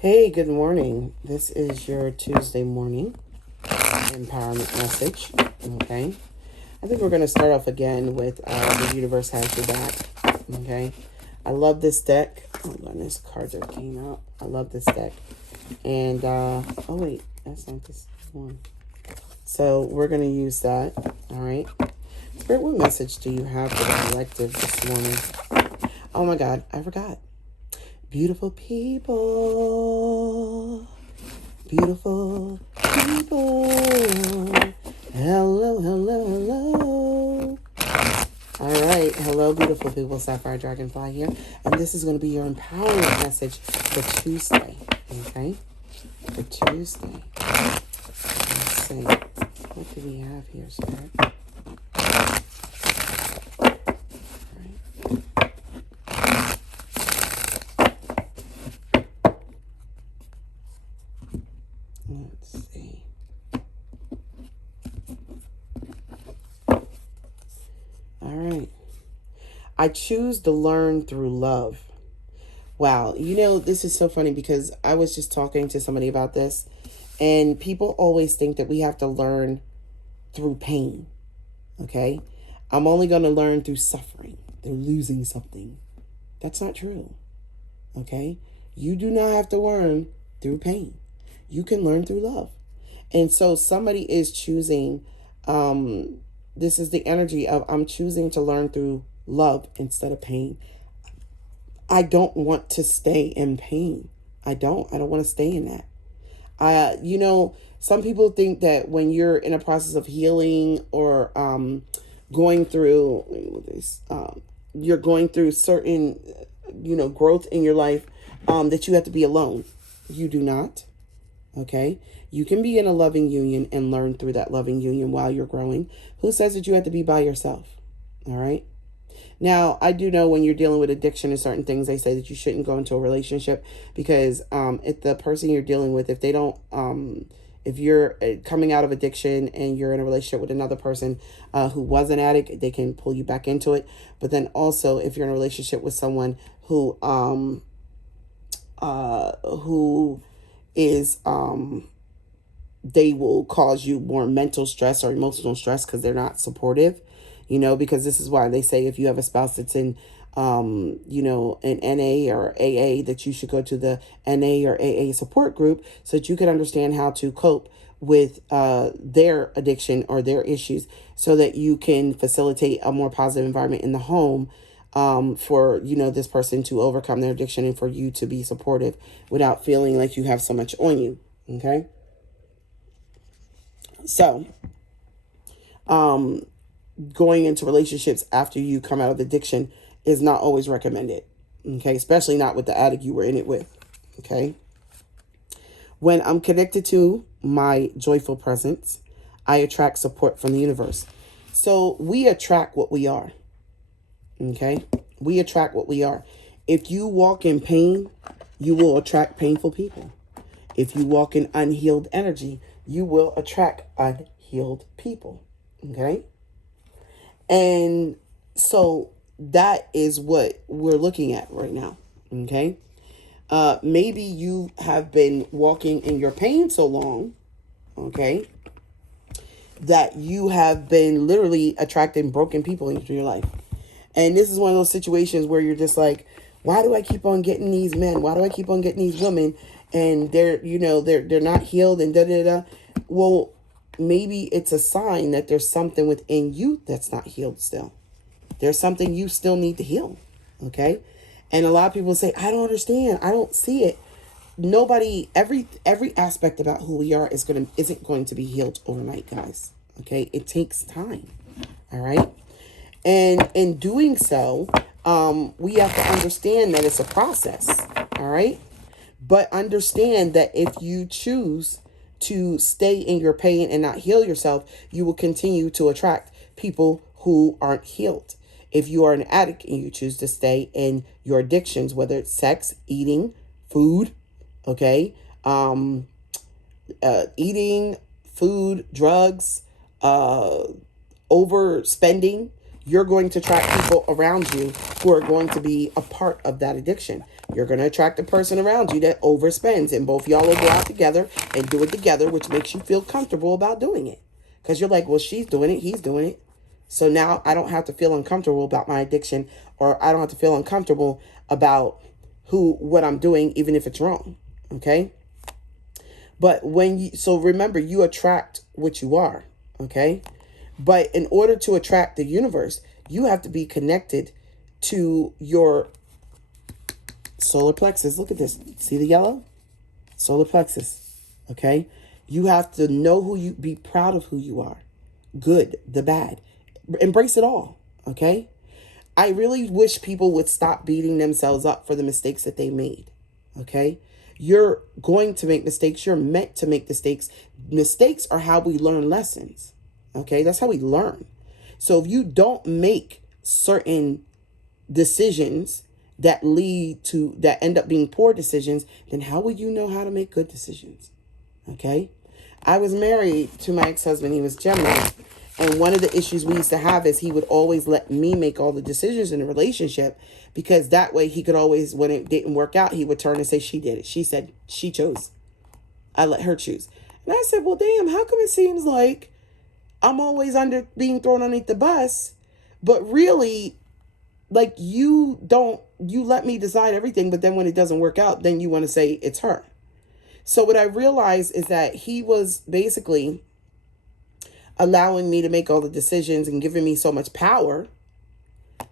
Hey, good morning. This is your Tuesday morning empowerment message. Okay. I think we're going to start off again with The Universe Has Your Back. Okay. I love this deck. Oh, goodness. Cards that came out. I love this deck. And, oh, wait. That's not this one. So we're going to use that. All right. Spirit, what message do you have for the collective this morning? Oh, my God. I forgot. Beautiful people, beautiful people, hello, hello, hello. All right, hello, beautiful people, Sapphire Dragonfly here, and this is going to be your empowerment message for Tuesday, okay? For Tuesday. Let's see, what do we have here, Spirit? Let's see. All right. I choose to learn through love. Wow. You know, this is so funny because I was just talking to somebody about this, and people always think that we have to learn through pain. Okay. I'm only going to learn through suffering, through losing something. That's not true. Okay. You do not have to learn through pain. You can learn through love. And so somebody is choosing, this is the energy of I'm choosing to learn through love instead of pain. I don't want to stay in pain. I don't want to stay in that. Some people think that when you're in a process of healing or going through this, you're going through certain, growth in your life, that you have to be alone. You do not. Okay. You can be in a loving union and learn through that loving union while you're growing. Who says that you have to be by yourself? All right. Now, I do know when you're dealing with addiction and certain things, they say that you shouldn't go into a relationship because if the person you're dealing with, if they don't, if you're coming out of addiction and you're in a relationship with another person who was an addict, they can pull you back into it. But then also, if you're in a relationship with someone who is they will cause you more mental stress or emotional stress because they're not supportive, because this is why they say if you have a spouse that's in an NA or AA, that you should go to the NA or AA support group so that you can understand how to cope with their addiction or their issues so that you can facilitate a more positive environment in the home for, this person to overcome their addiction and for you to be supportive without feeling like you have so much on you. Okay. So, going into relationships after you come out of addiction is not always recommended. Okay. Especially not with the addict you were in it with. Okay. When I'm connected to my joyful presence, I attract support from the universe. So we attract what we are. Okay. We attract what we are. If you walk in pain, you will attract painful people. If you walk in unhealed energy, you will attract unhealed people. Okay. And so that is what we're looking at right now. Okay. Maybe you have been walking in your pain so long. Okay. That you have been literally attracting broken people into your life. And this is one of those situations where you're just like, why do I keep on getting these men? Why do I keep on getting these women? And they're not healed and da-da-da. Well, maybe it's a sign that there's something within you that's not healed still. There's something you still need to heal. Okay. And a lot of people say, I don't understand. I don't see it. Nobody, every aspect about who we are isn't going to be healed overnight, guys. Okay. It takes time. All right. And in doing so, we have to understand that it's a process. All right. But understand that if you choose to stay in your pain and not heal yourself, you will continue to attract people who aren't healed. If you are an addict and you choose to stay in your addictions, whether it's sex, eating, food, okay, eating, food, drugs, overspending, you're going to attract people around you who are going to be a part of that addiction. You're going to attract a person around you that overspends, and both y'all will go out together and do it together, which makes you feel comfortable about doing it. Because you're like, well, she's doing it, he's doing it. So now I don't have to feel uncomfortable about my addiction, or I don't have to feel uncomfortable about what I'm doing, even if it's wrong. Okay. But so remember, you attract what you are. Okay. But in order to attract the universe, you have to be connected to your solar plexus. Look at this. See the yellow? Solar plexus. Okay. You have to know be proud of who you are. Good, the bad. Embrace it all. Okay. I really wish people would stop beating themselves up for the mistakes that they made. Okay. You're going to make mistakes. You're meant to make mistakes. Mistakes are how we learn lessons. Okay. That's how we learn. So if you don't make certain decisions that end up being poor decisions, then how would you know how to make good decisions? Okay. I was married to my ex-husband. He was Gemini. And one of the issues we used to have is he would always let me make all the decisions in the relationship, because that way he could always, when it didn't work out, he would turn and say, she did it. She said she chose. I let her choose. And I said, well, damn, how come it seems like I'm always being thrown underneath the bus, but really, like, you let me decide everything, but then when it doesn't work out, then you want to say it's her. So what I realized is that he was basically allowing me to make all the decisions and giving me so much power,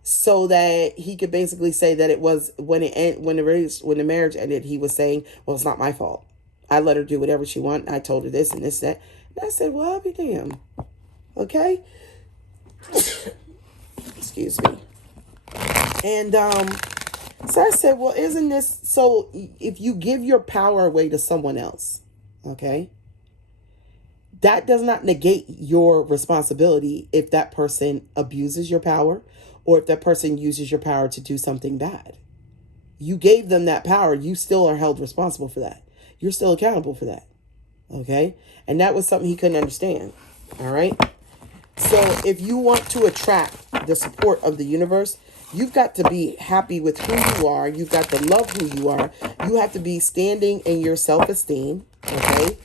so that he could basically say that it was when the marriage ended, he was saying, well, it's not my fault. I let her do whatever she wanted. I told her this and this, that. And I said, well, I'll be damned. Okay. Excuse me. And so I said, well, isn't this so? If you give your power away to someone else, okay, that does not negate your responsibility if that person abuses your power, or if that person uses your power to do something bad. You gave them that power. You still are held responsible for that. You're still accountable for that. Okay. And that was something he couldn't understand. All right. So if you want to attract the support of the universe, you've got to be happy with who you are. You've got to love who you are. You have to be standing in your self-esteem. Okay.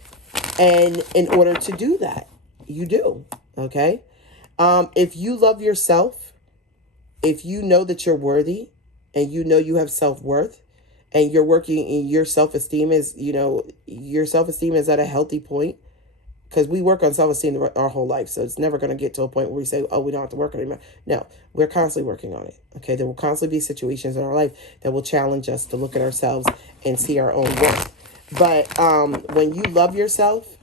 And in order to do that, you do. Okay. If you love yourself, if you know that you're worthy, and you know you have self-worth, and you're working in your self-esteem your self-esteem is at a healthy point, because we work on self-esteem our whole life. So it's never going to get to a point where we say, oh, we don't have to work anymore. No, we're constantly working on it. Okay. There will constantly be situations in our life that will challenge us to look at ourselves and see our own worth. But when you love yourself,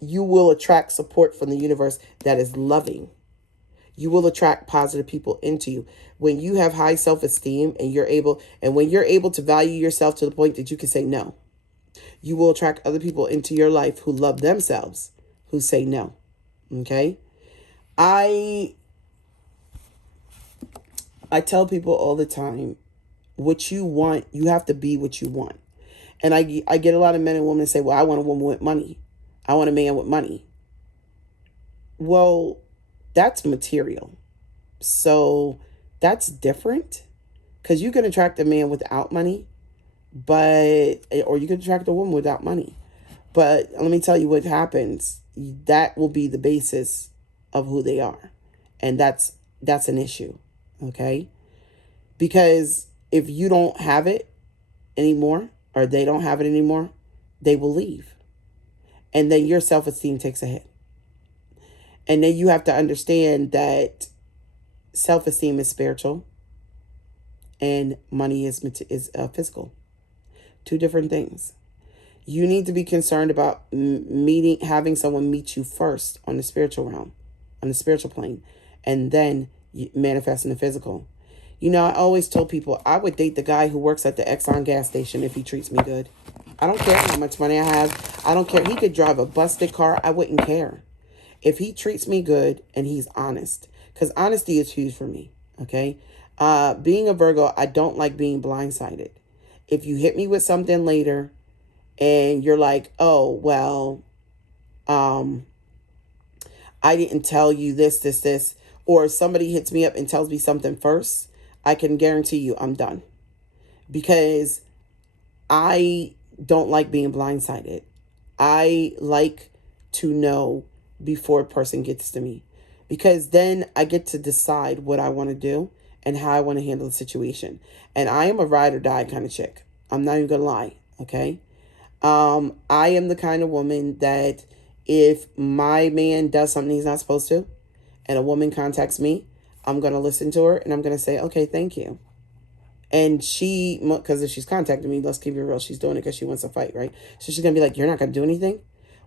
you will attract support from the universe that is loving. You will attract positive people into you. When you have high self-esteem and when you're able to value yourself to the point that you can say no, you will attract other people into your life who love themselves, who say no. Okay. I tell people all the time, what you want, you have to be what you want. And I get a lot of men and women say, well, I want a woman with money. I want a man with money. Well, that's material. So that's different, because you can attract a man without money, or you can attract a woman without money. But let me tell you what happens. That will be the basis of who they are. And that's an issue. Okay. Because if you don't have it anymore, or they don't have it anymore, they will leave. And then your self-esteem takes a hit. And then you have to understand that self-esteem is spiritual and money is physical. Two different things. You need to be concerned about having someone meet you first on the spiritual realm, on the spiritual plane, and then manifest in the physical. I always told people I would date the guy who works at the Exxon gas station if he treats me good. I don't care how much money I have. I don't care. He could drive a busted car. I wouldn't care. If he treats me good and he's honest, because honesty is huge for me. Okay. Being a Virgo, I don't like being blindsided. If you hit me with something later and you're like, oh, well, I didn't tell you this, or somebody hits me up and tells me something first, I can guarantee you I'm done. because I don't like being blindsided. I like to know before a person gets to me, because then I get to decide what I want to do and how I want to handle the situation. And I am a ride or die kind of chick. I'm not even gonna lie. Okay. I am the kind of woman that if my man does something he's not supposed to, and a woman contacts me, I'm gonna listen to her and I'm gonna say, okay, thank you. And she, because if she's contacting me, let's keep it real, she's doing it because she wants to fight, right? So she's gonna be like, you're not gonna do anything.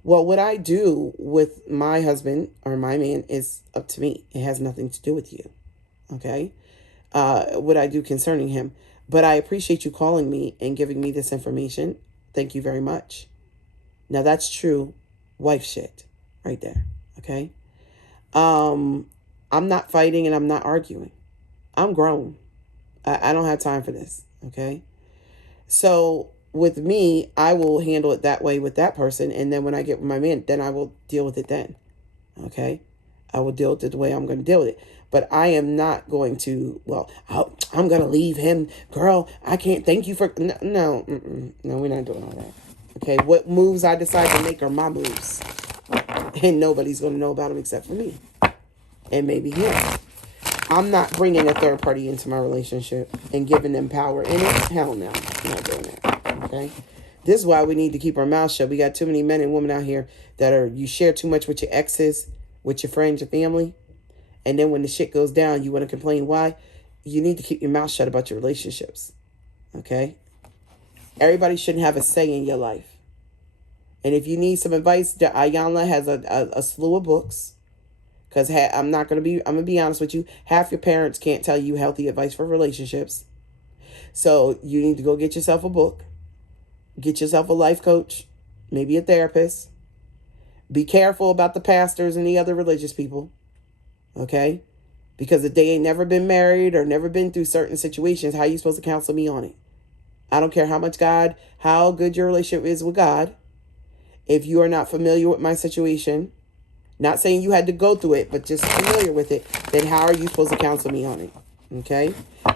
Well, what I do with my husband or my man is up to me. It has nothing to do with you. Okay. What I do concerning him. But I appreciate you calling me and giving me this information. Thank you very much. Now that's true wife shit right there. Okay. I'm not fighting and I'm not arguing. I'm grown. I don't have time for this. Okay. So with me, I will handle it that way with that person. And then when I get with my man, then I will deal with it then. Okay. I will deal with it the way I'm going to deal with it. But I am not going to, I'm going to leave him. Girl, I can't thank you for, no, we're not doing all that. Okay. What moves I decide to make are my moves. And nobody's going to know about them except for me. And maybe him. I'm not bringing a third party into my relationship and giving them power in it. Hell no. I'm not doing that. Okay. This is why we need to keep our mouths shut. We got too many men and women out here that you share too much with your exes, with your friends, your family. And then when the shit goes down, you want to complain why? You need to keep your mouth shut about your relationships. Okay? Everybody shouldn't have a say in your life. And if you need some advice, Ayanla has a slew of books. Because I'm going to be honest with you. Half your parents can't tell you healthy advice for relationships. So you need to go get yourself a book. Get yourself a life coach. Maybe a therapist. Be careful about the pastors and the other religious people. Okay? Because if they ain't never been married or never been through certain situations, how are you supposed to counsel me on it? I don't care how good your relationship is with God. If you are not familiar with my situation, not saying you had to go through it, but just familiar with it, then how are you supposed to counsel me on it? Okay?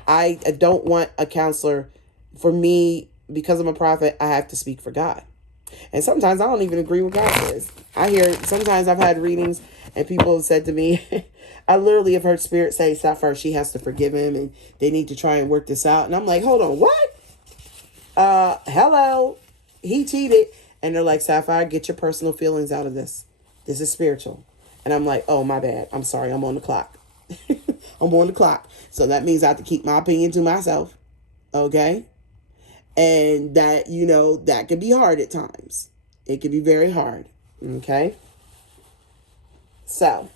I don't want a counselor. For me, because I'm a prophet, I have to speak for God. And sometimes I don't even agree with God says. Sometimes I've had readings and people have said to me, I literally have heard Spirit say, Sapphire, she has to forgive him and they need to try and work this out. And I'm like, hold on, what? Hello, he cheated. And they're like, Sapphire, get your personal feelings out of this. This is spiritual. And I'm like, oh, my bad. I'm sorry. I'm on the clock. I'm on the clock. So that means I have to keep my opinion to myself. Okay. And that, that can be hard at times. It can be very hard. Okay. So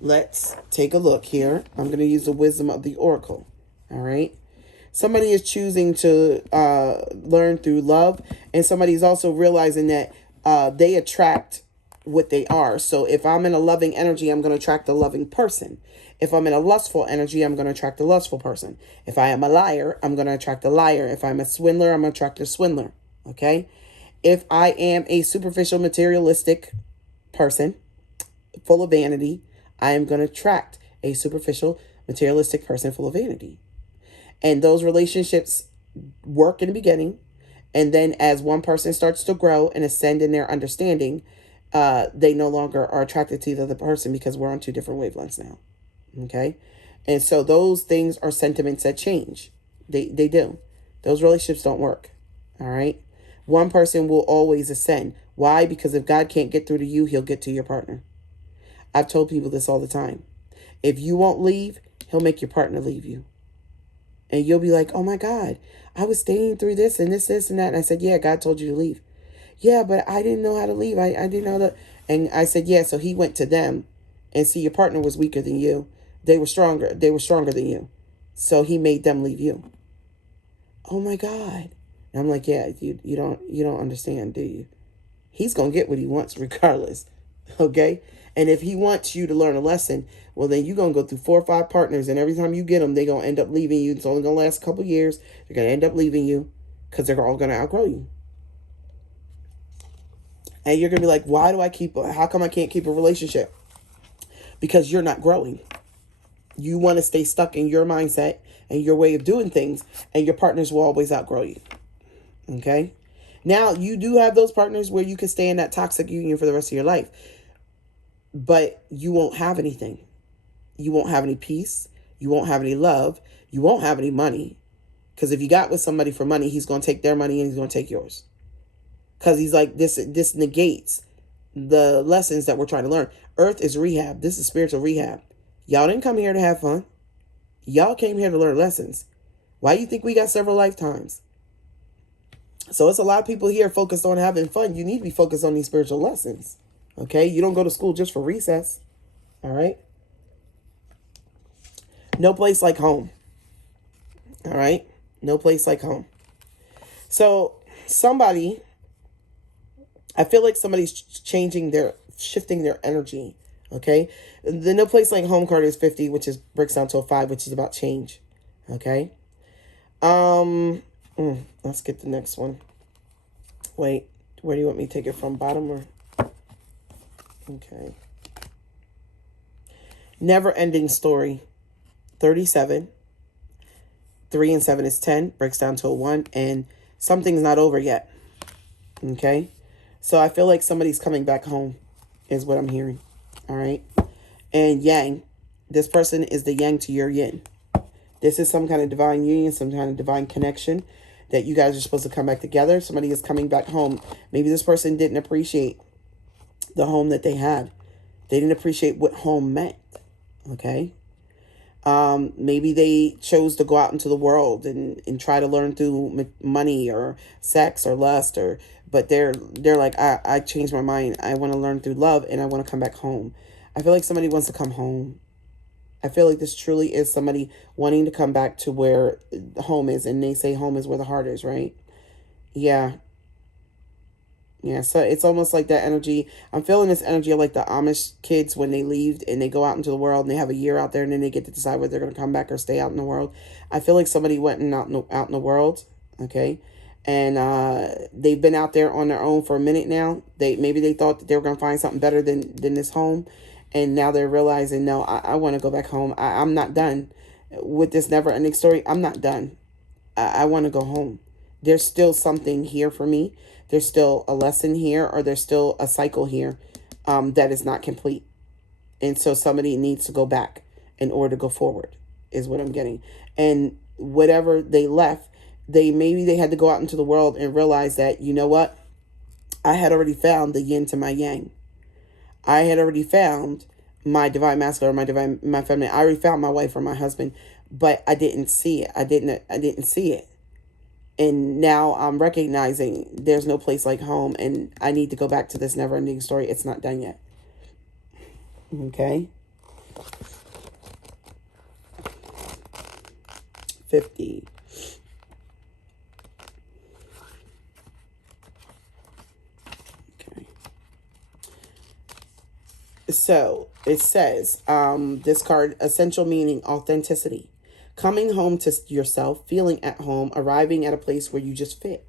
let's take a look here. I'm going to use the wisdom of the oracle. All right. Somebody is choosing to learn through love. And somebody is also realizing that they attract what they are. So if I'm in a loving energy, I'm going to attract a loving person. If I'm in a lustful energy, I'm going to attract a lustful person. If I am a liar, I'm going to attract a liar. If I'm a swindler, I'm going to attract a swindler. Okay? If I am a superficial, materialistic person, full of vanity, I am going to attract a superficial, materialistic person full of vanity. And those relationships work in the beginning. And then as one person starts to grow and ascend in their understanding, they no longer are attracted to the other person because we're on two different wavelengths now. Okay. And so those things are sentiments that change. They do. Those relationships don't work. All right. One person will always ascend. Why? Because if God can't get through to you, he'll get to your partner. I've told people this all the time. If you won't leave, he'll make your partner leave you. And you'll be like, oh my God, I was staying through this and this and that. And I said, yeah, God told you to leave. Yeah, but I didn't know how to leave. I didn't know that. And I said, yeah, so he went to them. And see, your partner was weaker than you. They were stronger than you. So he made them leave you. Oh my God. And I'm like, yeah, you don't understand, do you? He's going to get what he wants regardless. Okay? And if he wants you to learn a lesson, well, then you're going to go through 4 or 5 partners. And every time you get them, they're going to end up leaving you. It's only going to last a couple of years. They're going to end up leaving you because they're all going to outgrow you. And you're going to be like, how come I can't keep a relationship? Because you're not growing. You want to stay stuck in your mindset and your way of doing things, and your partners will always outgrow you. Okay? Now, you do have those partners where you can stay in that toxic union for the rest of your life, but you won't have anything. You won't have any peace. You won't have any love. You won't have any money. Because if you got with somebody for money, he's going to take their money and he's going to take yours. Because he's like, this negates the lessons that we're trying to learn. Earth is rehab. This is spiritual rehab. Y'all didn't come here to have fun. Y'all came here to learn lessons. Why do you think we got several lifetimes? So it's a lot of people here focused on having fun. You need to be focused on these spiritual lessons. Okay? You don't go to school just for recess. All right? No place like home. All right? No place like home. So I feel like somebody's shifting their energy. Okay? The no place like home card is 50, which breaks down to a 5, which is about change. Okay? Let's get the next one. Wait, where do you want me to take it from? Bottom or? Okay. Never ending story. 37. 3 and 7 is 10. Breaks down to a 1. And something's not over yet. Okay. So I feel like somebody's coming back home is what I'm hearing. All right. And yang. This person is the yang to your yin. This is some kind of divine union, some kind of divine connection that you guys are supposed to come back together. Somebody is coming back home. Maybe this person didn't appreciate the home that they had. They didn't appreciate what home meant. Okay. Maybe they chose to go out into the world and try to learn through money or sex or lust, but they're like, I changed my mind. I want to learn through love and I want to come back home. I feel like somebody wants to come home. I feel like this truly is somebody wanting to come back to where home is. And they say home is where the heart is, right? Yeah. Yeah, so it's almost like that energy. I'm feeling this energy of like the Amish kids when they leave and they go out into the world and they have a year out there and then they get to decide whether they're going to come back or stay out in the world. I feel like somebody went out in the world, okay? And they've been out there on their own for a minute now. Maybe they thought that they were going to find something better than this home. And now they're realizing, no, I want to go back home. I'm not done with this never-ending story. I'm not done. I want to go home. There's still something here for me. There's still a lesson here, or there's still a cycle here that is not complete. And so somebody needs to go back in order to go forward, is what I'm getting. And whatever they left, maybe they had to go out into the world and realize that, you know what? I had already found the yin to my yang. I had already found my divine masculine or my feminine. I already found my wife or my husband, but I didn't see it. I didn't see it. And now I'm recognizing there's no place like home, and I need to go back to this never-ending story. It's not done yet. Okay. 50. Okay. So it says, this card, essential meaning, authenticity. Coming home to yourself, feeling at home, arriving at a place where you just fit,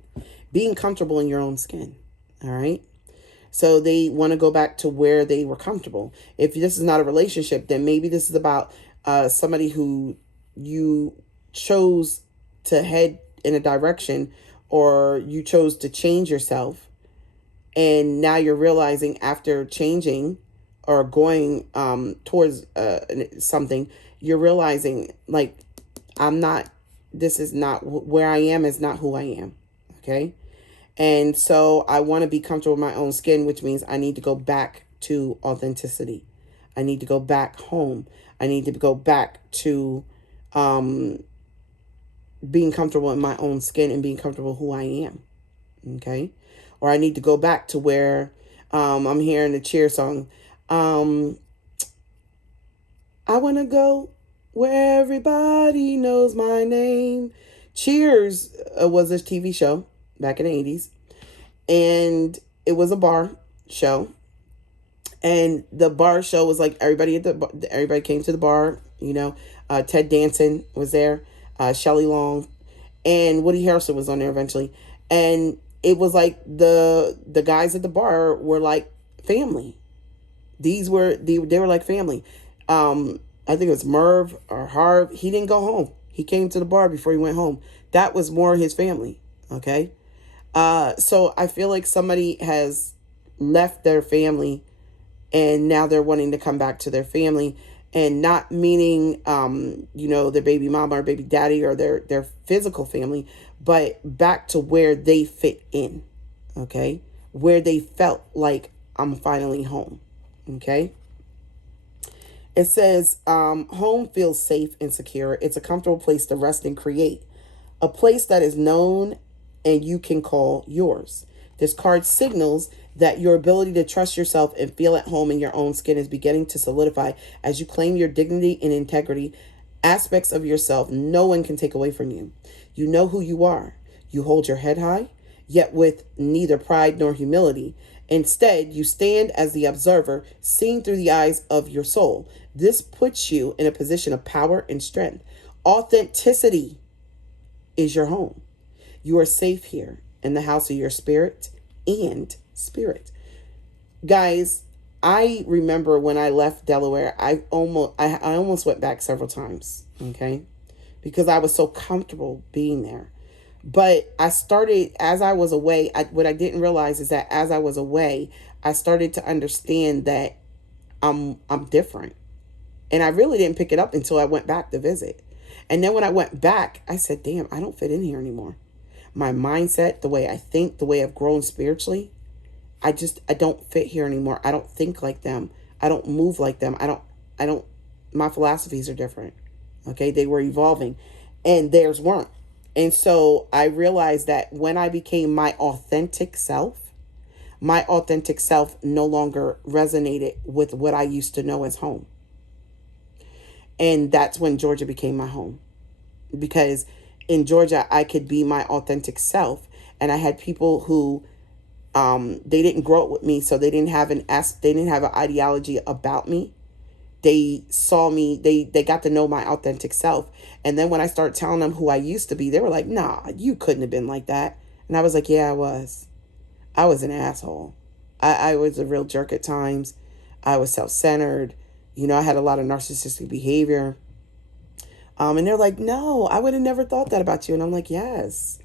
being comfortable in your own skin. All right. So they want to go back to where they were comfortable. If this is not a relationship, then maybe this is about somebody who you chose to head in a direction, or you chose to change yourself. And now you're realizing after changing or going towards something, you're realizing like, this is not where I am, is not who I am. Okay. And so I want to be comfortable in my own skin, which means I need to go back to authenticity. I need to go back home. I need to go back to being comfortable in my own skin and being comfortable who I am. Okay. Or I need to go back to where I'm hearing the cheer song. I want to go where everybody knows my name. Cheers was a TV show back in the 80s. And it was a bar show. And the bar show was like everybody came to the bar. You know, Ted Danson was there. Shelley Long. And Woody Harrelson was on there eventually. And it was like the guys at the bar were like family. They were like family. I think it was Merv or Harv. He didn't go home. He came to the bar before he went home. That was more his family. Okay. So I feel like somebody has left their family and now they're wanting to come back to their family, and not meaning, their baby mama or baby daddy or their physical family, but back to where they fit in. Okay. Where they felt like, I'm finally home. Okay. It says, home feels safe and secure. It's a comfortable place to rest and create. A place that is known and you can call yours. This card signals that your ability to trust yourself and feel at home in your own skin is beginning to solidify as you claim your dignity and integrity, aspects of yourself no one can take away from you. You know who you are. You hold your head high, yet with neither pride nor humility. Instead, you stand as the observer, seeing through the eyes of your soul. This puts you in a position of power and strength. Authenticity is your home. You are safe here in the house of your spirit and spirit. Guys, I remember when I left Delaware, I almost went back several times, okay? Because I was so comfortable being there. But I started, as I was away, what I didn't realize is that as I was away, I started to understand that I'm different. And I really didn't pick it up until I went back to visit. And then when I went back, I said, damn, I don't fit in here anymore. My mindset, the way I think, the way I've grown spiritually, I don't fit here anymore. I don't think like them. I don't move like them. My philosophies are different. Okay. They were evolving and theirs weren't. And so I realized that when I became my authentic self no longer resonated with what I used to know as home. And that's when Georgia became my home. Because in Georgia, I could be my authentic self. And I had people who, they didn't grow up with me, so they didn't have an ideology about me. They saw me, they got to know my authentic self. And then when I started telling them who I used to be, they were like, nah, you couldn't have been like that. And I was like, yeah, I was. I was an asshole. I was a real jerk at times. I was self-centered. I had a lot of narcissistic behavior. And they're like, no, I would have never thought that about you. And I'm like, yes,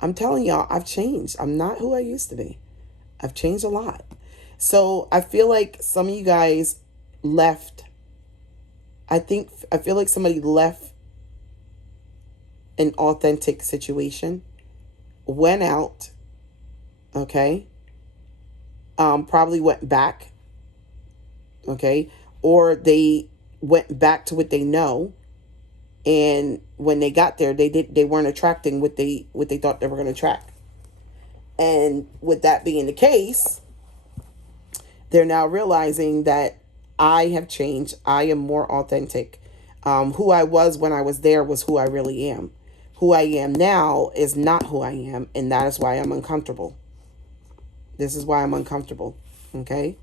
I'm telling y'all, I've changed. I'm not who I used to be. I've changed a lot. So I feel like some of you guys left. I feel like somebody left an authentic situation, went out, okay, probably went back, okay, or they went back to what they know, and when they got there, they weren't attracting what they thought they were going to attract. And with that being the case, they're now realizing that I have changed. I am more authentic. Who I was when I was there was who I really am. Who I am now is not who I am, and that is why I'm uncomfortable. This is why I'm uncomfortable. Okay?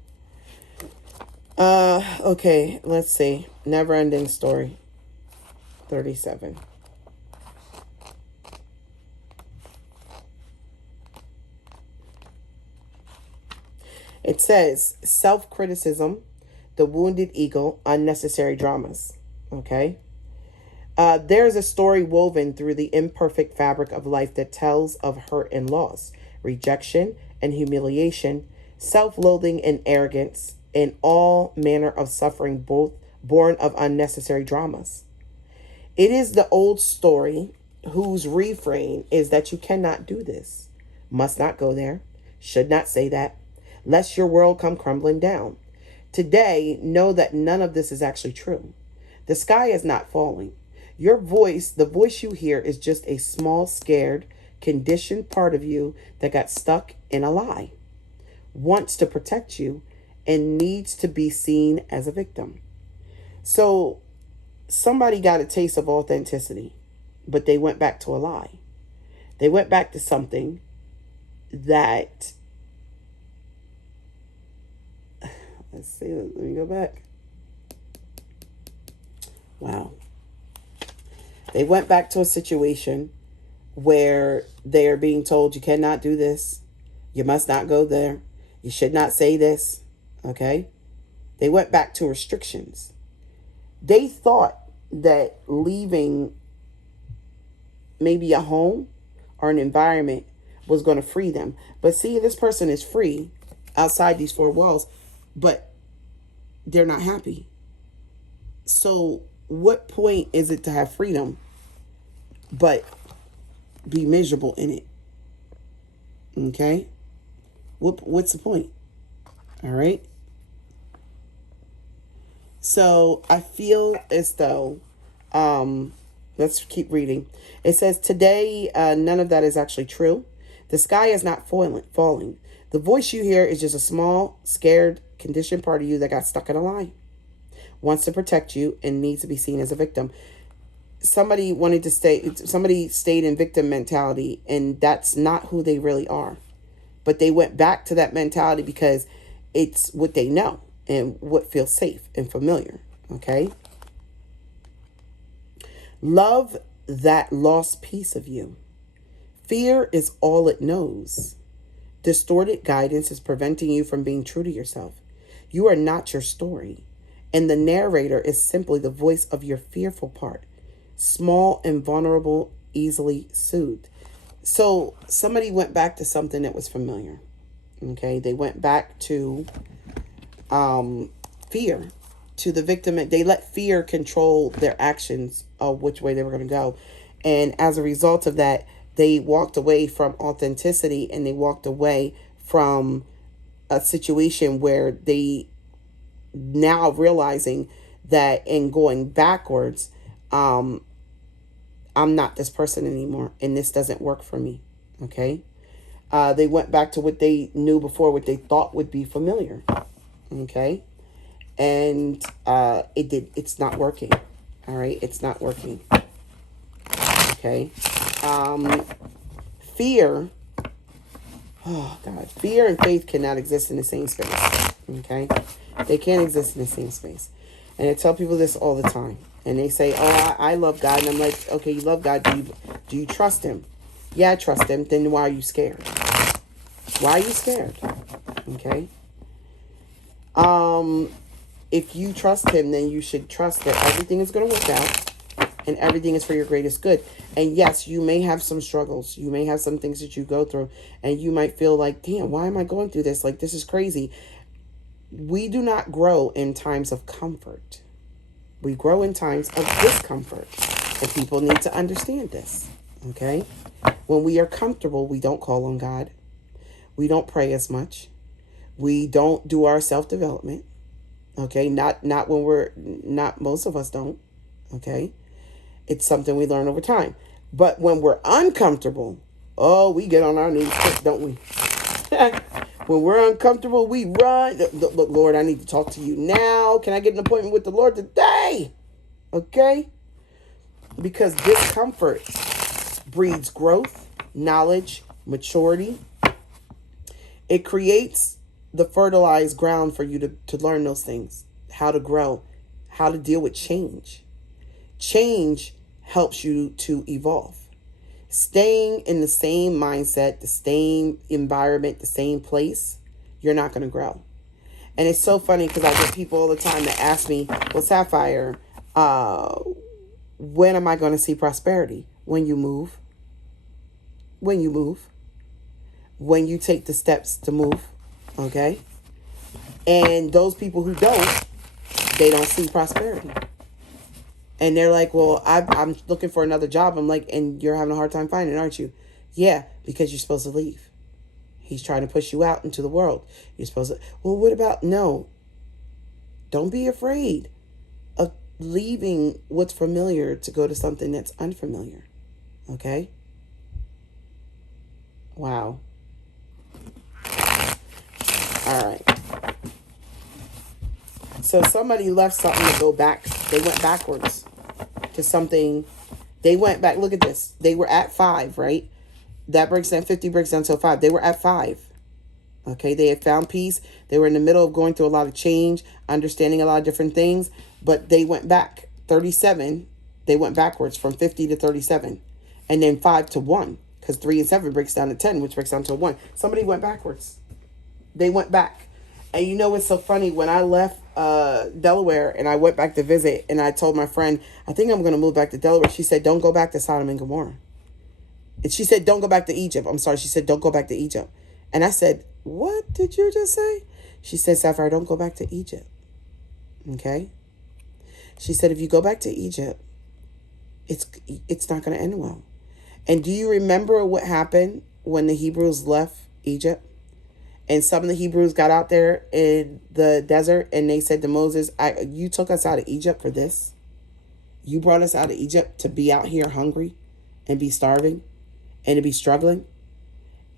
Okay, let's see. Never ending story. 37. It says, self-criticism, the wounded eagle, unnecessary dramas. Okay? There's a story woven through the imperfect fabric of life that tells of hurt and loss, rejection and humiliation, self-loathing and arrogance, and all manner of suffering, both born of unnecessary dramas. It is the old story whose refrain is that you cannot do this, must not go there, should not say that, lest your world come crumbling down. Today, know that none of this is actually true. The sky is not falling. Your voice, the voice you hear, is just a small, scared, conditioned part of you that got stuck in a lie, wants to protect you, and needs to be seen as a victim. So somebody got a taste of authenticity, but they went back to a lie. They went back to something that, let's see, let me go back. Wow. They went back to a situation where they are being told you cannot do this. You must not go there. You should not say this. Okay? They went back to restrictions. They thought that leaving maybe a home or an environment was going to free them. But see, this person is free outside these four walls, but they're not happy. So what point is it to have freedom but be miserable in it? Okay? What's the point? All right? So I feel as though, let's keep reading. It says, today, none of that is actually true. The sky is not falling. The voice you hear is just a small, scared, conditioned part of you that got stuck in a line. Wants to protect you and needs to be seen as a victim. Somebody stayed in victim mentality, and that's not who they really are. But they went back to that mentality because it's what they know and what feels safe and familiar. Okay? Love that lost piece of you. Fear is all it knows. Distorted guidance is preventing you from being true to yourself. You are not your story. And the narrator is simply the voice of your fearful part. Small and vulnerable, easily soothed. So somebody went back to something that was familiar. Okay, they went back to fear, to the victim. They let fear control their actions of which way they were going to go. And as a result of that, they walked away from authenticity, and they walked away from a situation where they now realizing that in going backwards, I'm not this person anymore, and this doesn't work for me. Okay. They went back to what they knew before, what they thought would be familiar. Okay. And it's not working. All right. It's not working. Okay. Fear. Oh God. Fear and faith cannot exist in the same space. Okay. They can't exist in the same space. And I tell people this all the time. And they say, oh, I love God. And I'm like, okay, you love God. Do you trust him? Yeah, I trust him. Then why are you scared? Why are you scared? Okay. If you trust him, then you should trust that everything is going to work out and everything is for your greatest good. And yes, you may have some struggles. You may have some things that you go through, and you might feel like, damn, why am I going through this? Like, this is crazy. We do not grow in times of comfort. We grow in times of discomfort. And people need to understand this. Okay? When we are comfortable, we don't call on God. We don't pray as much. We don't do our self-development. Okay? Not most of us don't. Okay? It's something we learn over time. But when we're uncomfortable, oh, we get on our knees quick, don't we? When we're uncomfortable, we run. Look, Lord, I need to talk to you now. Can I get an appointment with the Lord today? Okay? Because discomfort breeds growth, knowledge, maturity. It creates the fertilized ground for you to learn those things. How to grow. How to deal with change. Change helps you to evolve. Staying in the same mindset, the same environment, the same place, you're not going to grow. And it's so funny because I get people all the time that ask me, well, Sapphire, when am I going to see prosperity? When you move. When you move. When you take the steps to move. Okay? And those people who don't, they don't see prosperity. And they're like, well, I'm looking for another job. I'm like, and you're having a hard time finding it, aren't you? Yeah, because you're supposed to leave. He's trying to push you out into the world. You're supposed to, well, what about, no. Don't be afraid of leaving what's familiar to go to something that's unfamiliar. Okay? Wow. All right. So somebody left something to go back. They went backwards to something. They went back. Look at this. They were at 5, right? That breaks down, 50 breaks down to 5. They were at 5. Okay, they had found peace. They were in the middle of going through a lot of change, understanding a lot of different things, but they went back. 37, they went backwards from 50 to 37. And then 5 to 1, because 3 and 7 breaks down to 10, which breaks down to 1. Somebody went backwards. They went back. And you know what's so funny? When I left Delaware and I went back to visit, and I told my friend, I think I'm going to move back to Delaware. She said, don't go back to Sodom and Gomorrah. And she said, don't go back to Egypt. I'm sorry. She said, don't go back to Egypt. And I said, what did you just say? She said, Sapphire, don't go back to Egypt. Okay? She said, if you go back to Egypt, it's not going to end well. And do you remember what happened when the Hebrews left Egypt? And some of the Hebrews got out there in the desert and they said to Moses, you took us out of Egypt for this? You brought us out of Egypt to be out here hungry and be starving and to be struggling?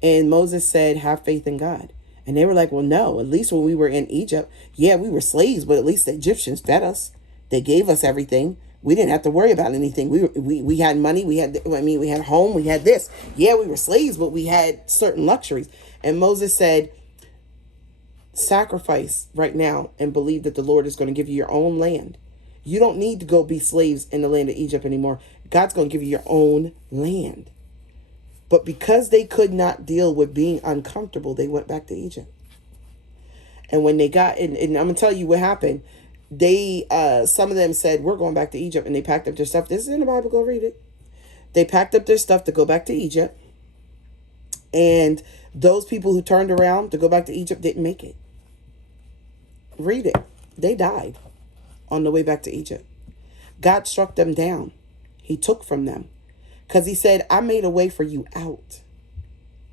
And Moses said, have faith in God. And they were like, well, no, at least when we were in Egypt, yeah, we were slaves, but at least the Egyptians fed us. They gave us everything. We didn't have to worry about anything. We had money. We had home. We had this. Yeah, we were slaves, but we had certain luxuries. And Moses said, sacrifice right now and believe that the Lord is going to give you your own land. You don't need to go be slaves in the land of Egypt anymore. God's going to give you your own land. But because they could not deal with being uncomfortable, they went back to Egypt. And when they got in, and I'm going to tell you what happened. They, some of them said, we're going back to Egypt. And they packed up their stuff. This is in the Bible. Go read it. They packed up their stuff to go back to Egypt. And those people who turned around to go back to Egypt didn't make it. Read it. They died on the way back to Egypt. God struck them down. He took from them. Because he said, I made a way for you out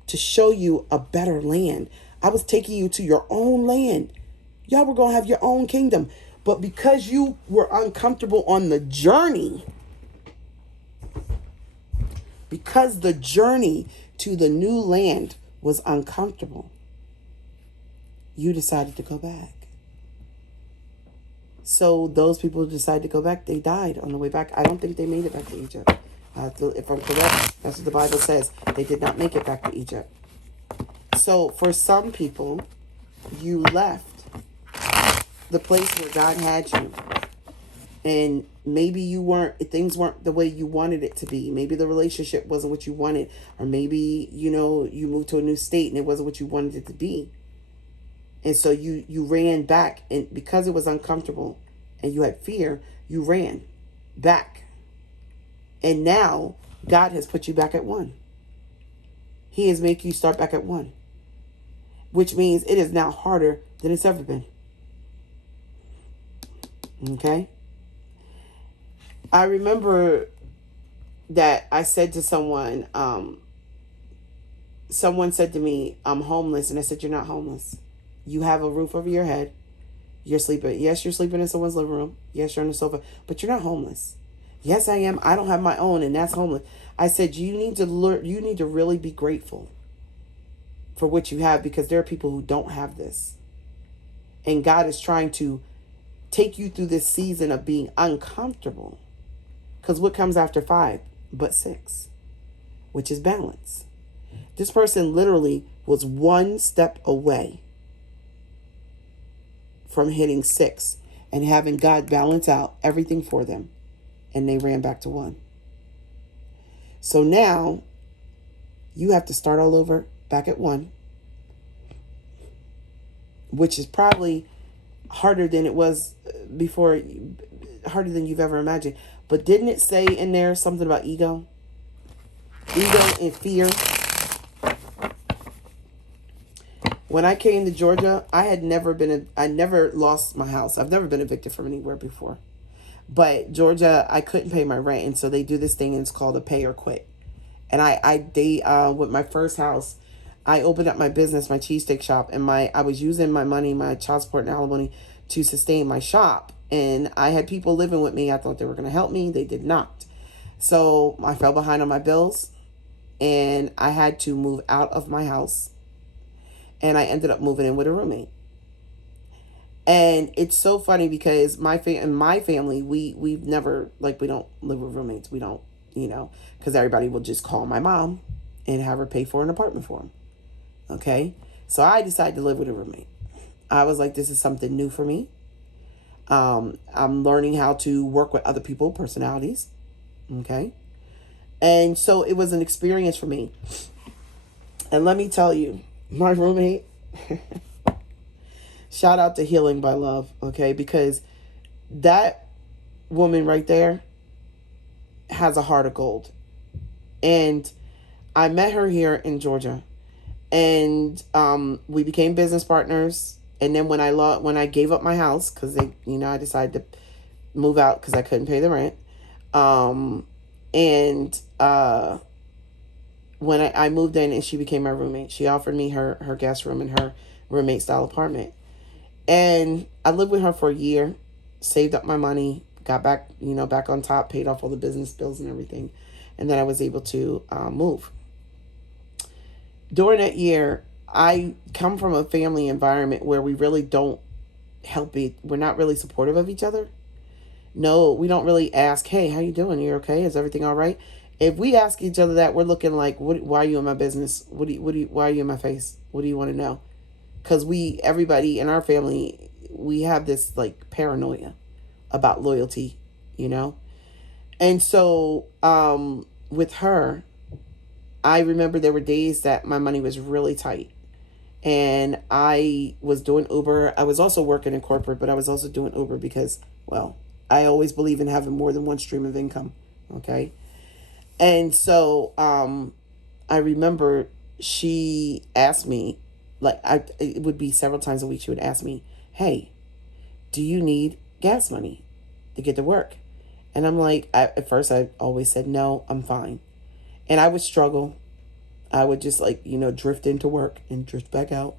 to show you a better land. I was taking you to your own land. Y'all were going to have your own kingdom. But because you were uncomfortable on the journey, because the journey to the new land was uncomfortable, you decided to go back. So those people who decided to go back, they died on the way back. I don't think they made it back to Egypt. If I'm correct, that's what the Bible says. They did not make it back to Egypt. So for some people, you left the place where God had you. And maybe things weren't the way you wanted it to be. Maybe the relationship wasn't what you wanted. Or maybe, you moved to a new state and it wasn't what you wanted it to be. And so you ran back, and because it was uncomfortable and you had fear, you ran back. And now God has put you back at one. He has made you start back at one, which means it is now harder than it's ever been. Okay? I remember that I said to someone said to me, I'm homeless. And I said, you're not homeless. You have a roof over your head. You're sleeping. Yes, you're sleeping in someone's living room. Yes, you're on the sofa, but you're not homeless. Yes, I am. I don't have my own, and that's homeless. I said, you need to learn. You need to really be grateful for what you have, because there are people who don't have this. And God is trying to take you through this season of being uncomfortable. Because what comes after 5 but 6, which is balance. This person literally was one step away from hitting 6 and having God balance out everything for them. And they ran back to 1. So now you have to start all over back at 1, which is probably harder than it was before, harder than you've ever imagined. But didn't it say in there something about ego? Ego and fear. When I came to Georgia, I never lost my house. I've never been evicted from anywhere before. But Georgia, I couldn't pay my rent. And so they do this thing, and it's called a pay or quit. And with my first house, I opened up my business, my cheesesteak shop, and I was using my money, my child support and alimony, to sustain my shop. And I had people living with me. I thought they were going to help me. They did not. So I fell behind on my bills, and I had to move out of my house. And I ended up moving in with a roommate. And it's so funny because in my family, we've never, we don't live with roommates. We don't, because everybody will just call my mom and have her pay for an apartment for them. Okay. So I decided to live with a roommate. I was like, this is something new for me. I'm learning how to work with other people, personalities. Okay. And so it was an experience for me. And let me tell you, my roommate, shout out to Healing by Love, okay? Because that woman right there has a heart of gold. And I met her here in Georgia, and we became business partners. And then when I gave up my house, because I decided to move out because I couldn't pay the rent. And when I moved in and she became my roommate, she offered me her guest room in her roommate style apartment. And I lived with her for a year, saved up my money, got back on top, paid off all the business bills and everything. And then I was able to move. During that year, I come from a family environment where we really don't we're not really supportive of each other. No, we don't really ask, hey, how you doing? You okay? Is everything all right? If we ask each other that, we're looking like, why are you in my business? Why are you in my face? What do you want to know? Because everybody in our family, we have this like paranoia about loyalty, you know? And so, with her, I remember there were days that my money was really tight. And I was doing Uber. I was also working in corporate, but I was also doing Uber because, well, I always believe in having more than one stream of income. Okay. And so I remember she asked me, like, it would be several times a week, she would ask me, hey, do you need gas money to get to work? And I'm like, at first I always said, no, I'm fine. And I would struggle. I would just drift into work and drift back out.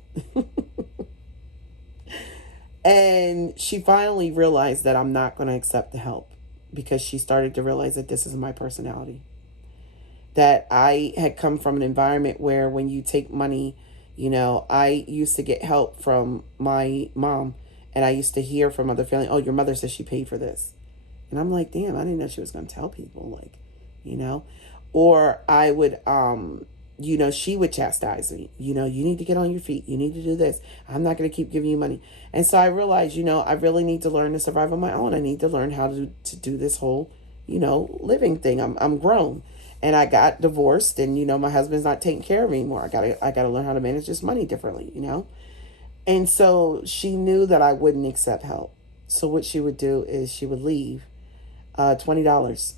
And she finally realized that I'm not going to accept the help because she started to realize that this is my personality. That I had come from an environment where when you take money, I used to get help from my mom, and I used to hear from other family, oh, your mother says she paid for this. And I'm like, damn, I didn't know she was going to tell people, or I would, she would chastise me. You need to get on your feet. You need to do this. I'm not going to keep giving you money. And so I realized, I really need to learn to survive on my own. I need to learn how to do this whole, living thing. I'm grown, and I got divorced, and, my husband's not taking care of me anymore. I gotta learn how to manage this money differently, And so she knew that I wouldn't accept help. So what she would do is she would leave $20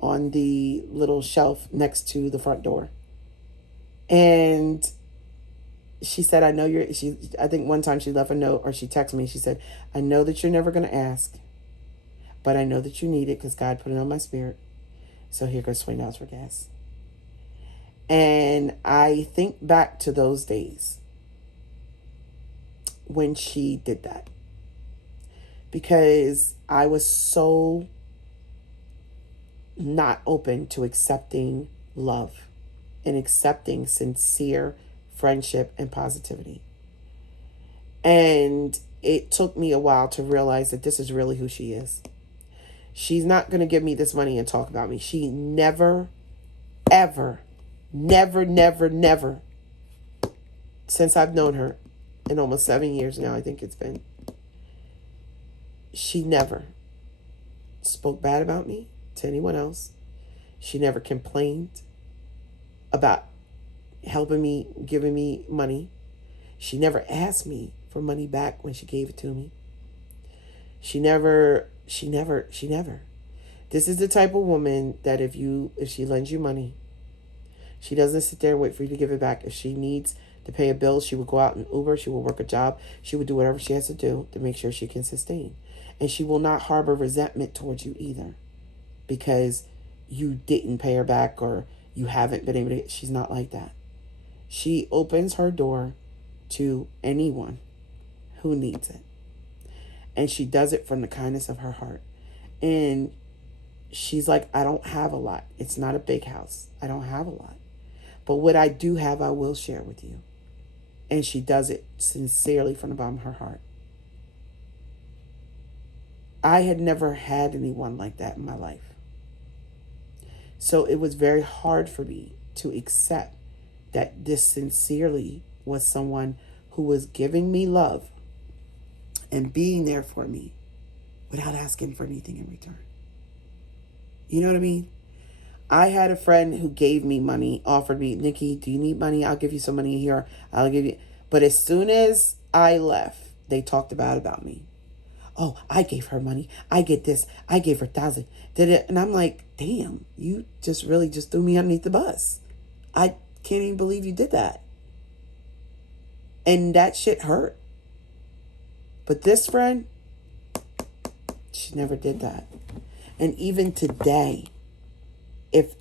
on the little shelf next to the front door. And she said, I think one time she left a note, or she texted me. She said, I know that you're never going to ask, but I know that you need it because God put it on my spirit. So here goes $20 for gas. And I think back to those days when she did that, because I was so not open to accepting love and accepting sincere friendship and positivity. And it took me a while to realize that this is really who she is. She's not going to give me this money and talk about me. She never, ever, never, since I've known her in almost 7 years now, I think it's been, she never spoke bad about me to anyone else. She never complained about helping me, giving me money. She never asked me for money back when she gave it to me. She never. This is the type of woman that if she lends you money, she doesn't sit there and wait for you to give it back. If she needs to pay a bill, she will go out and Uber. She will work a job. She will do whatever she has to do to make sure she can sustain. And she will not harbor resentment towards you either, because you didn't pay her back or you haven't been able to. She's not like that. She opens her door to anyone who needs it. And she does it from the kindness of her heart. And she's like, I don't have a lot. It's not a big house. I don't have a lot. But what I do have, I will share with you. And she does it sincerely from the bottom of her heart. I had never had anyone like that in my life. So it was very hard for me to accept that this sincerely was someone who was giving me love and being there for me without asking for anything in return. You know what I mean? I had a friend who gave me money, offered me, Nikki, do you need money? I'll give you some money here. I'll give you. But as soon as I left, they talked about me. Oh, I gave her money. I get this. I gave her 1,000. Did it? And I'm like, damn, you just really just threw me underneath the bus. I can't even believe you did that. And that shit hurt. But this friend, she never did that. And even today, if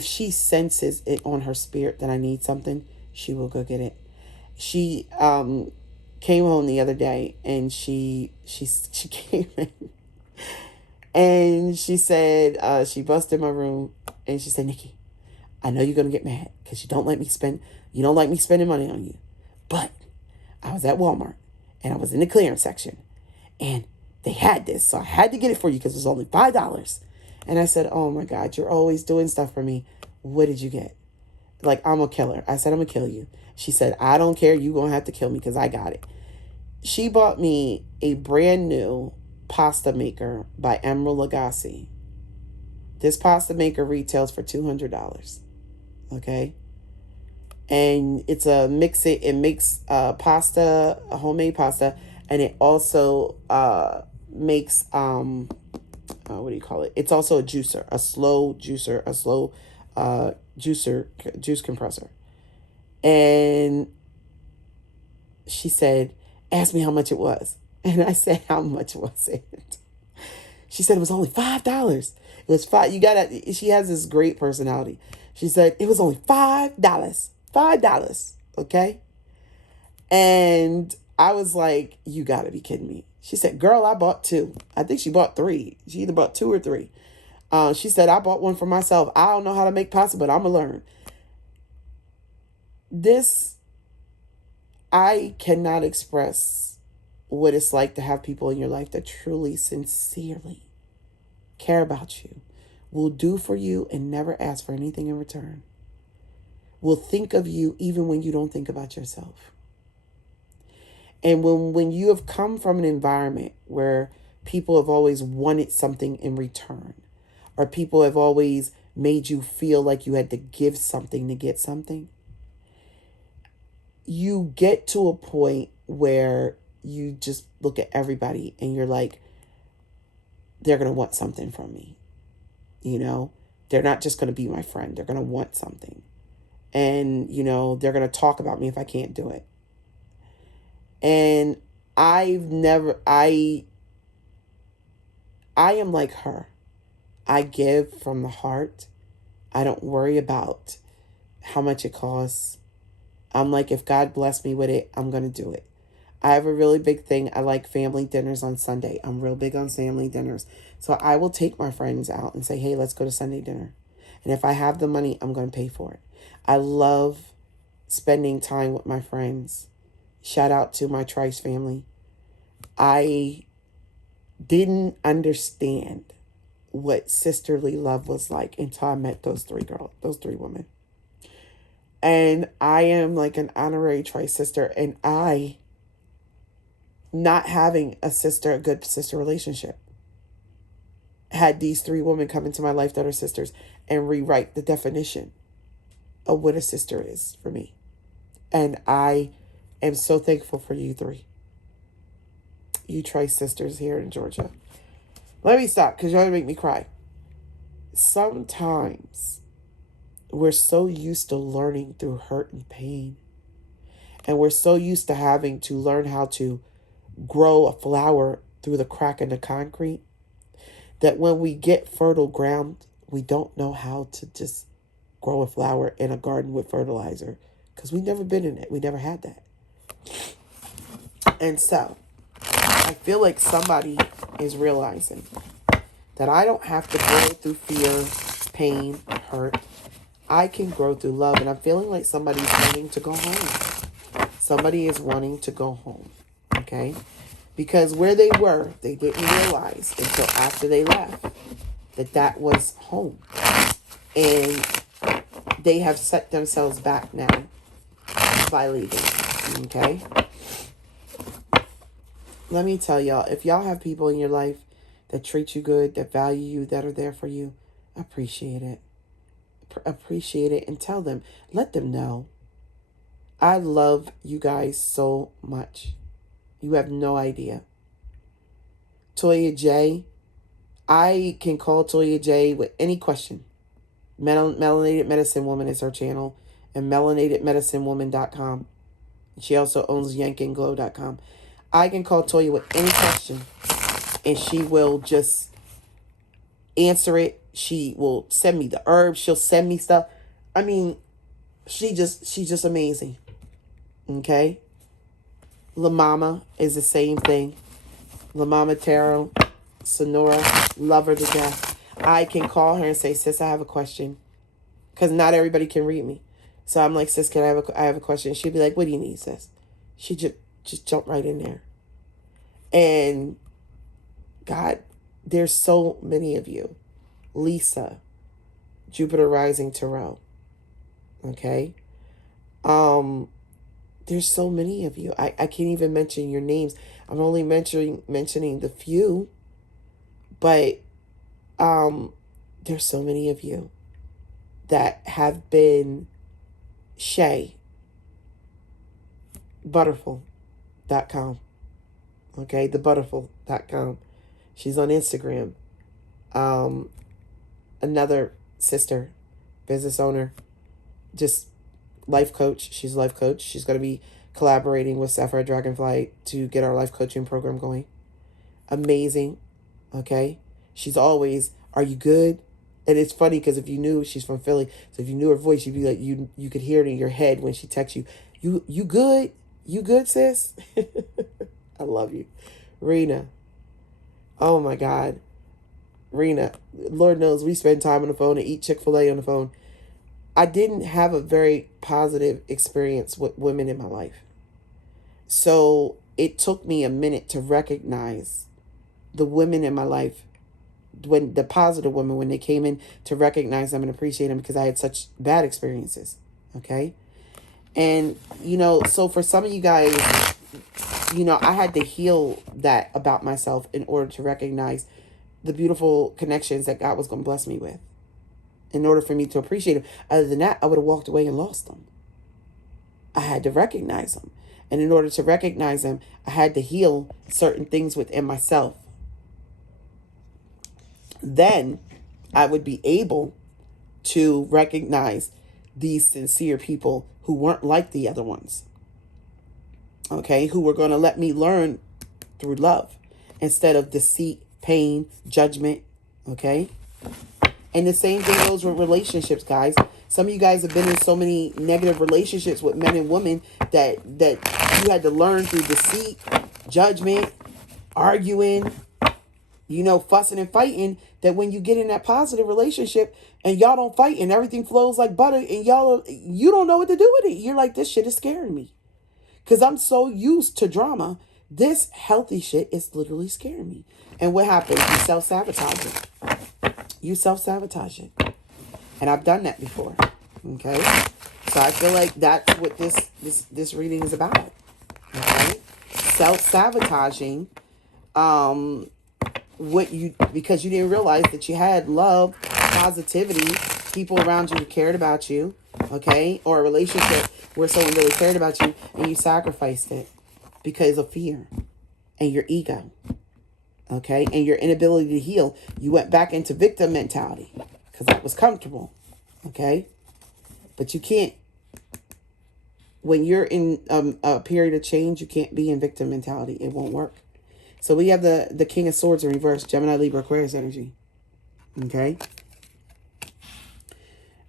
she senses it on her spirit that I need something, she will go get it. She came home the other day and she came in and she said, she busted my room and she said, Nikki, I know you're going to get mad because you don't like me spending money on you. But I was at Walmart and I was in the clearance section and they had this. So I had to get it for you because it was only $5. And I said, oh my God, you're always doing stuff for me. What did you get? Like, I'm a killer. I said, I'm going to kill you. She said, I don't care. You're going to have to kill me because I got it. She bought me a brand new pasta maker by Emerald Lagasse. This pasta maker retails for $200. Okay? And it's it makes pasta, a homemade pasta, and it also makes what do you call it? It's also a juicer, a slow juice compressor. And she said, ask me how much it was. And I said, how much was it? She said, it was only $5. It was $5. She has this great personality. She said, it was only $5. $5. Okay. And I was like, you gotta be kidding me. She said, girl, I bought 2. I think she bought 3. She either bought 2 or 3. She said, I bought one for myself. I don't know how to make pasta, but I'm gonna learn. I cannot express what it's like to have people in your life that truly, sincerely care about you, will do for you and never ask for anything in return, will think of you even when you don't think about yourself. And when you have come from an environment where people have always wanted something in return, or people have always made you feel like you had to give something to get something, you get to a point where you just look at everybody and you're like, they're going to want something from me. You know, they're not just going to be my friend. They're going to want something. And, you know, they're going to talk about me if I can't do it. And I am like her. I give from the heart. I don't worry about how much it costs. I'm like, if God bless me with it, I'm going to do it. I have a really big thing. I like family dinners on Sunday. I'm real big on family dinners. So I will take my friends out and say, hey, let's go to Sunday dinner. And if I have the money, I'm going to pay for it. I love spending time with my friends. Shout out to my Trice family. I didn't understand what sisterly love was like until I met those 3 women. And I am like an honorary Trice sister, and not having a good sister relationship, had these 3 women come into my life that are sisters and rewrite the definition of what a sister is for me. And I am so thankful for you 3. You Trice sisters here in Georgia. Let me stop because you're going to make me cry. Sometimes we're so used to learning through hurt and pain. And we're so used to having to learn how to grow a flower through the crack in the concrete that when we get fertile ground, we don't know how to just grow a flower in a garden with fertilizer because we've never been in it. We never had that. And so I feel like somebody is realizing that I don't have to grow through fear, pain, hurt. I can grow through love. And I'm feeling like somebody's wanting to go home. Somebody is wanting to go home. Okay? Because where they were, they didn't realize until after they left that was home. And they have set themselves back now by leaving. Okay? Let me tell y'all, if y'all have people in your life that treat you good, that value you, that are there for you, appreciate it. Appreciate it and tell them. Let them know. I love you guys so much. You have no idea. Toya J, I can call Toya J with any question. Melanated Medicine Woman is her channel, and melanatedmedicinewoman.com. She also owns yankandglow.com. I can call Toya with any question, and she will just answer it. She will send me the herbs. She'll send me stuff. I mean, she's just amazing. Okay? La Mama is the same thing. La Mama Tarot, Sonora, love her to death. I can call her and say, sis, I have a question. Because not everybody can read me. So I'm like, sis, I have a question? She'd be like, what do you need, sis? She just jump right in there. And God, there's so many of you. Lisa, Jupiter Rising Tarot. Okay? There's so many of you. I can't even mention your names. I'm only mentioning the few. But there's so many of you that have been Shay, Butterful.com. Okay, thebutterful.com. She's on Instagram. Another sister, business owner, just life coach. She's a life coach. She's going to be collaborating with Sapphire Dragonfly to get our life coaching program going. Amazing. Okay. She's always, are you good? And it's funny because if you knew, she's from Philly, so if you knew her voice, you'd be like, you could hear it in your head when she texts you. You good? You good, sis? I love you. Rena. Oh my God. Rena. Lord knows we spend time on the phone and eat Chick-fil-A on the phone. I didn't have a very positive experience with women in my life. So it took me a minute to recognize the women in my life, when the positive women, when they came in, to recognize them and appreciate them, because I had such bad experiences. Okay. And, so for some of you guys, I had to heal that about myself in order to recognize the beautiful connections that God was going to bless me with, in order for me to appreciate them. Other than that, I would have walked away and lost them. I had to recognize them. And in order to recognize them, I had to heal certain things within myself. Then I would be able to recognize these sincere people who weren't like the other ones. Okay, who were going to let me learn through love instead of deceit, pain, judgment. Okay. And the same thing goes with relationships, guys. Some of you guys have been in so many negative relationships with men and women that you had to learn through deceit, judgment, arguing, fussing and fighting, that when you get in that positive relationship and y'all don't fight and everything flows like butter and you don't know what to do with it. You're like, this shit is scaring me. Because I'm so used to drama. This healthy shit is literally scaring me. And what happens? You self-sabotage it. You self-sabotage it. And I've done that before. Okay? So I feel like that's what this reading is about. Okay? Self-sabotaging because you didn't realize that you had love, positivity, people around you who cared about you, okay? Or a relationship where someone really cared about you and you sacrificed it because of fear and your ego, okay? And your inability to heal. You went back into victim mentality because that was comfortable, okay? But you can't, when you're in a period of change, you can't be in victim mentality. It won't work. So we have the King of Swords in reverse, Gemini, Libra, Aquarius energy. Okay.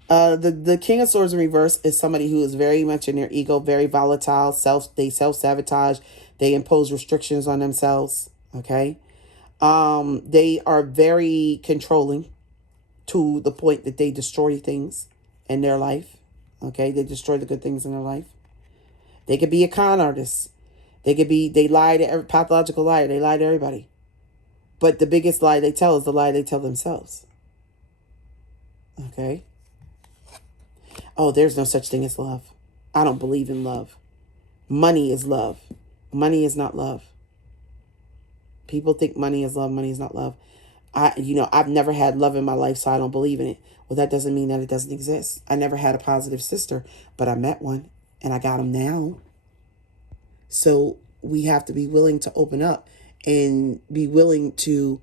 The King of Swords in reverse is somebody who is very much in their ego, very volatile. They self-sabotage. They impose restrictions on themselves. Okay. They are very controlling to the point that they destroy things in their life. Okay. They destroy the good things in their life. They could be a con artist. They lie to every pathological liar. They lie to everybody. But the biggest lie they tell is the lie they tell themselves. Okay. Oh, there's no such thing as love. I don't believe in love. Money is love. Money is not love. People think money is love. Money is not love. I've never had love in my life, so I don't believe in it. Well, that doesn't mean that it doesn't exist. I never had a positive sister, but I met one and I got them now. So we have to be willing to open up and be willing to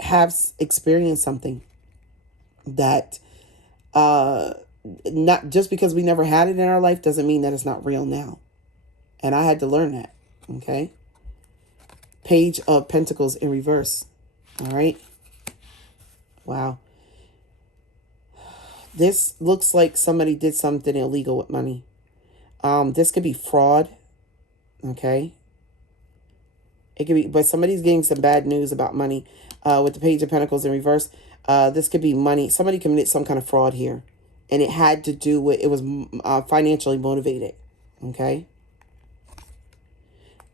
have experienced something that not just because we never had it in our life doesn't mean that it's not real now. And I had to learn that. Okay. Page of Pentacles in reverse. All right. Wow. This looks like somebody did something illegal with money. This could be fraud. Okay. It could be, but somebody's getting some bad news about money. With the Page of Pentacles in reverse. This could be money. Somebody committed some kind of fraud here. And it had to do with, it was financially motivated. Okay.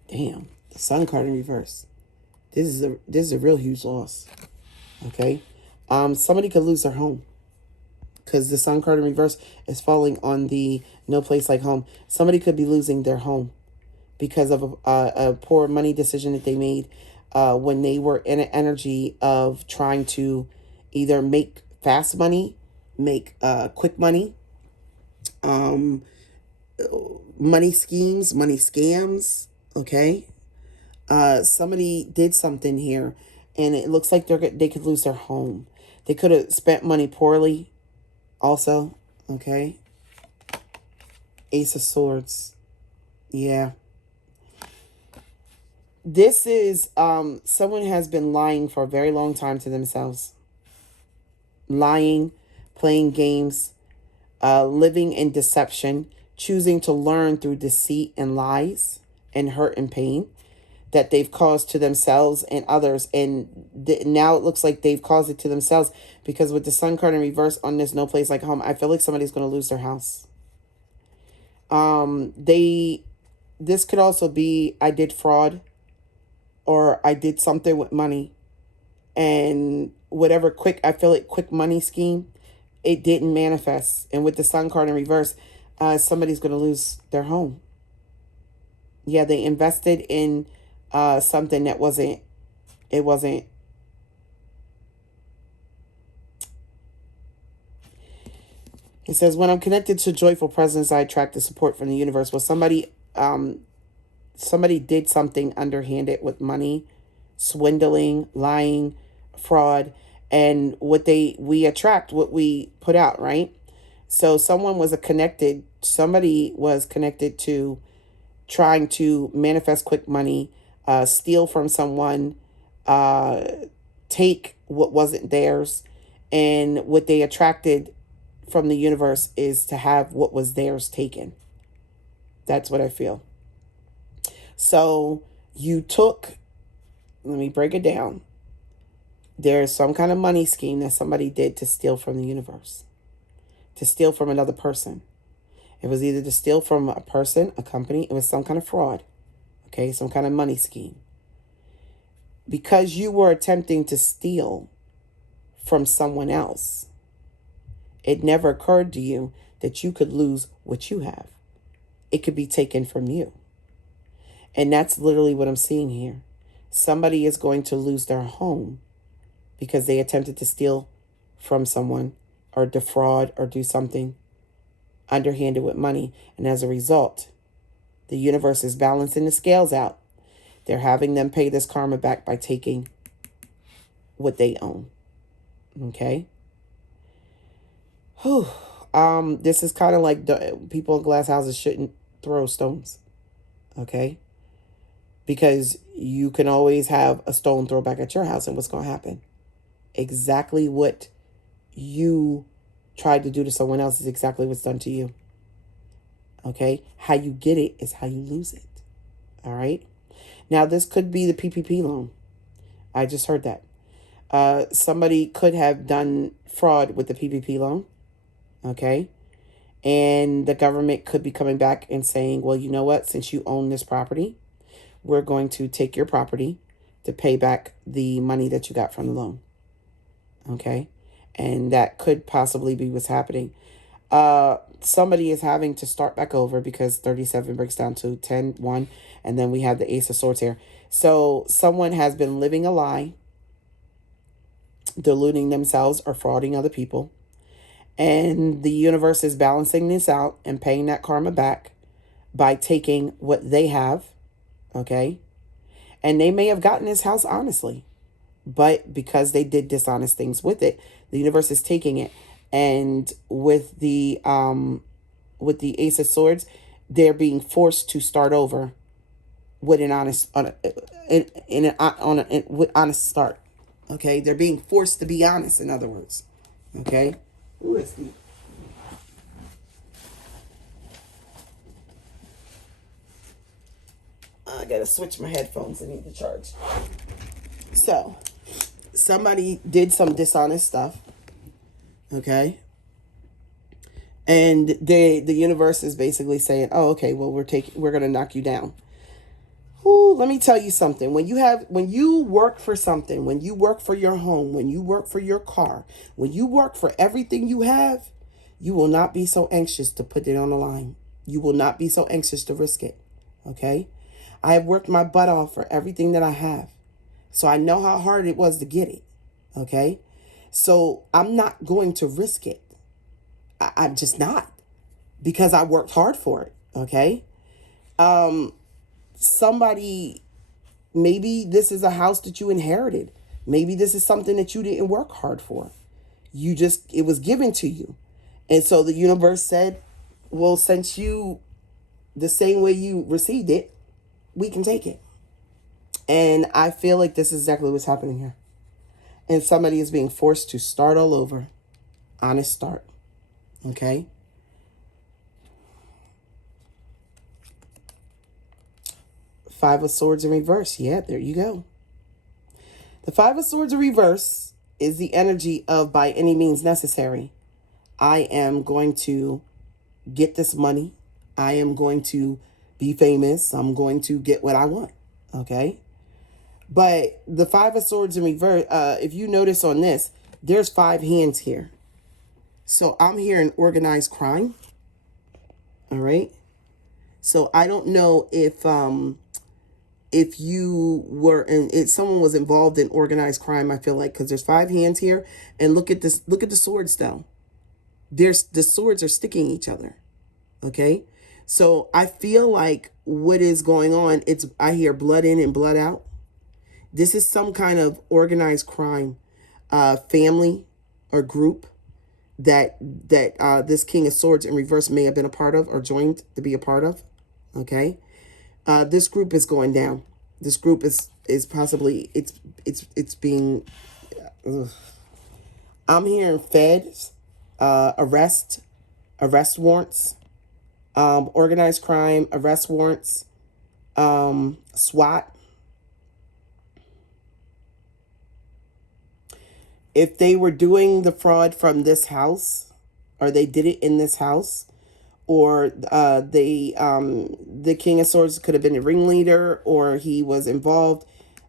Damn. The Sun card in reverse. This is a real huge loss. Okay. Somebody could lose their home. Because the Sun card in reverse is falling on the no place like home. Somebody could be losing their home because of a poor money decision that they made when they were in an energy of trying to either make fast money, make quick money, money schemes, money scams. Okay. Somebody did something here, and it looks like they could lose their home. They could have spent money poorly also. Okay. Ace of Swords. Yeah. This is someone has been lying for a very long time to themselves. Lying, playing games, living in deception, choosing to learn through deceit and lies and hurt and pain that they've caused to themselves and others. And now it looks like they've caused it to themselves, because with the Sun card in reverse on this no place like home, I feel like somebody's going to lose their house. This could also be, I did fraud, or I did something with money, and whatever I feel like quick money scheme, it didn't manifest. And with the Sun card in reverse, somebody's going to lose their home. Yeah, they invested in something that wasn't. It says, when I'm connected to joyful presence, I attract the support from the universe. Well, somebody did something underhanded with money, swindling, lying, fraud, and we attract what we put out, right? So somebody was connected to trying to manifest quick money, steal from someone, take what wasn't theirs, and what they attracted from the universe is to have what was theirs taken. That's what I feel. So let me break it down. There's some kind of money scheme that somebody did to steal from the universe, to steal from another person. It was either to steal from a person, a company. It was some kind of fraud. Okay, some kind of money scheme. Because you were attempting to steal from someone else, it never occurred to you that you could lose what you have. It could be taken from you. And that's literally what I'm seeing here. Somebody is going to lose their home because they attempted to steal from someone or defraud or do something underhanded with money. And as a result, the universe is balancing the scales out. They're having them pay this karma back by taking what they own. Okay? Whew. This is kind of like people in glass houses shouldn't throw stones. Okay? Because you can always have a stone thrown back at your house, and what's going to happen? Exactly what you tried to do to someone else is exactly what's done to you. Okay? How you get it is how you lose it. All right? Now, this could be the PPP loan. I just heard that. Somebody could have done fraud with the PPP loan. Okay? And the government could be coming back and saying, well, you know what? Since you own this property, we're going to take your property to pay back the money that you got from the loan. Okay? And that could possibly be what's happening. Somebody is having to start back over because 37 breaks down to 10, 1, and then we have the Ace of Swords here. So someone has been living a lie, deluding themselves or frauding other people. And the universe is balancing this out and paying that karma back by taking what they have. Okay? And they may have gotten this house honestly. But because they did dishonest things with it, the universe is taking it. And with the Ace of Swords, they're being forced to start over with an honest with honest start. Okay, they're being forced to be honest. In other words, okay. Whiskey. I gotta switch my headphones. I need to charge. So, somebody did some dishonest stuff. Okay. And the universe is basically saying, "Oh, okay, well we're gonna knock you down." Ooh, let me tell you something. When you work for something, when you work for your home, when you work for your car, when you work for everything you have, you will not be so anxious to put it on the line. You will not be so anxious to risk it. Okay? I have worked my butt off for everything that I have. So I know how hard it was to get it. Okay? So I'm not going to risk it. I'm just not, because I worked hard for it. Okay? Somebody, maybe this is a house that you inherited. Maybe this is something that you didn't work hard for. It was given to you. And so the universe said, well, since you, the same way you received it, we can take it. And I feel like this is exactly what's happening here. And somebody is being forced to start all over. Honest start. Okay? Five of Swords in reverse. Yeah, there you go. The Five of Swords in reverse is the energy of by any means necessary. I am going to get this money. I am going to be famous. I'm going to get what I want. Okay? But the Five of Swords in reverse, if you notice on this, there's 5 hands here. So I'm hearing organized crime. All right? So I don't know if you were and if someone was involved in organized crime. I feel like, because there's 5 hands here, and look at this, look at the swords though. The swords are sticking each other. Okay? So I feel like what is going on, I hear blood in and blood out. This is some kind of organized crime family or group that this King of Swords in reverse may have been a part of or joined to be a part of. Okay? This group is going down. This group is possibly, it's being, I'm hearing feds, arrest warrants, organized crime, arrest warrants, SWAT. If they were doing the fraud from this house, or they did it in this house, or the King of Swords could have been a ringleader, or he was involved.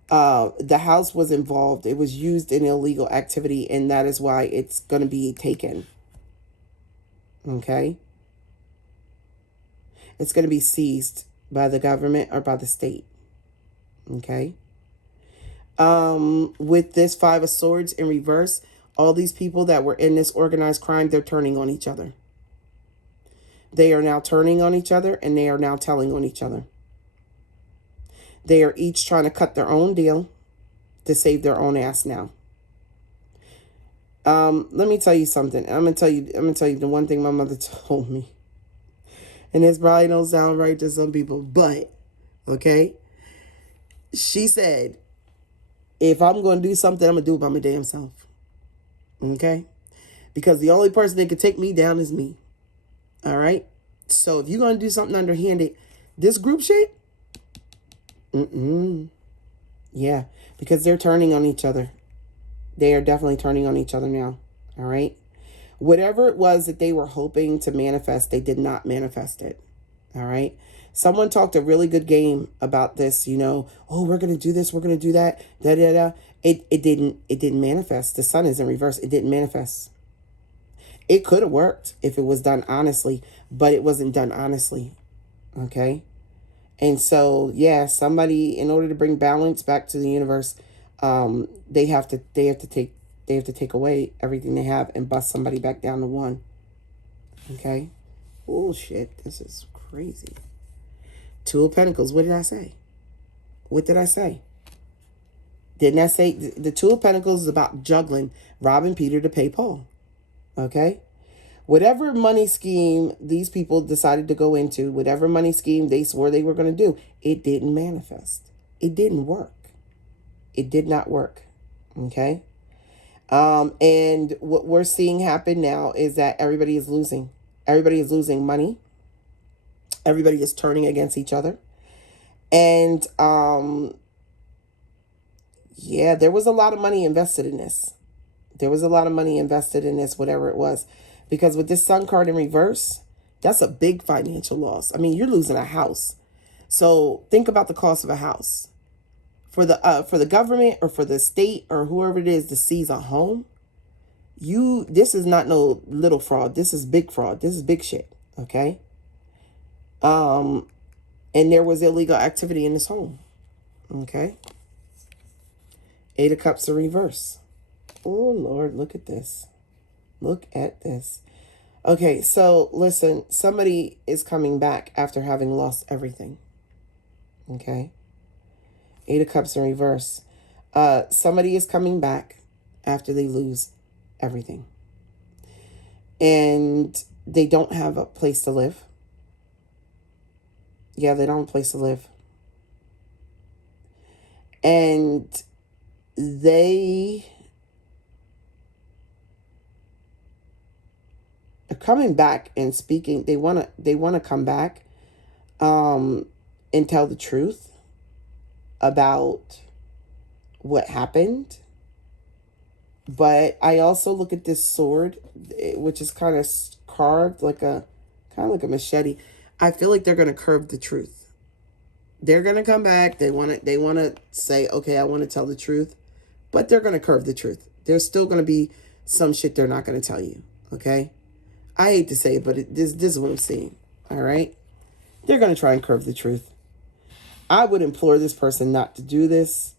The house was involved. It was used in illegal activity, and that is why it's going to be taken. Okay? It's going to be seized by the government or by the state. Okay? With this Five of Swords in reverse, all these people that were in this organized crime, they're turning on each other. They are now turning on each other, and they are now telling on each other. They are each trying to cut their own deal to save their own ass now. Let me tell you something. I'm gonna tell you the one thing my mother told me. And this probably don't sound right to some people, but okay. She said, if I'm gonna do something, I'm gonna do it by my damn self. Okay? Because the only person that can take me down is me. All right? So if you're going to do something underhanded, this group shape, yeah, because they're turning on each other. They are definitely turning on each other now. All right? Whatever it was that they were hoping to manifest, they did not manifest it. All right? Someone talked a really good game about this, oh, we're going to do this, we're going to do that, da-da-da. It didn't manifest. The sun is in reverse. It didn't manifest. It could have worked if it was done honestly, but it wasn't done honestly. Okay? And so, yeah, somebody, in order to bring balance back to the universe, they have to take away everything they have and bust somebody back down to 1. Okay? Oh shit, this is crazy. 2 of Pentacles. What did I say? What did I say? Didn't I say the Two of Pentacles is about juggling, robbing Peter to pay Paul? Okay? Whatever money scheme these people decided to go into, whatever money scheme they swore they were going to do, it didn't manifest. It didn't work. It did not work. Okay? And what we're seeing happen now is that everybody is losing. Everybody is losing money. Everybody is turning against each other. And yeah, there was a lot of money invested in this. There was a lot of money invested in this, whatever it was. Because with this Sun card in reverse, that's a big financial loss. I mean, you're losing a house. So think about the cost of a house. For the government or for the state or whoever it is to seize a home, this is not no little fraud. This is big fraud. This is big shit. Okay? And there was illegal activity in this home. Okay? Eight of Cups in reverse. Oh, Lord, look at this. Look at this. Okay, so listen, somebody is coming back after having lost everything. Okay? Eight of Cups in reverse. Somebody is coming back after they lose everything. And they don't have a place to live. Yeah, they don't have a place to live. And they are coming back and speaking. They want to come back and tell the truth about what happened. But I also look at this sword, which is kind of carved like a machete. I feel like they're going to curve the truth. They're going to come back. They want to say, okay, I want to tell the truth, but they're going to curve the truth. There's still going to be some shit they're not going to tell you. Okay. I hate to say it, but this is what I'm seeing. All right. They're going to try and curve the truth. I would implore this person not to do this,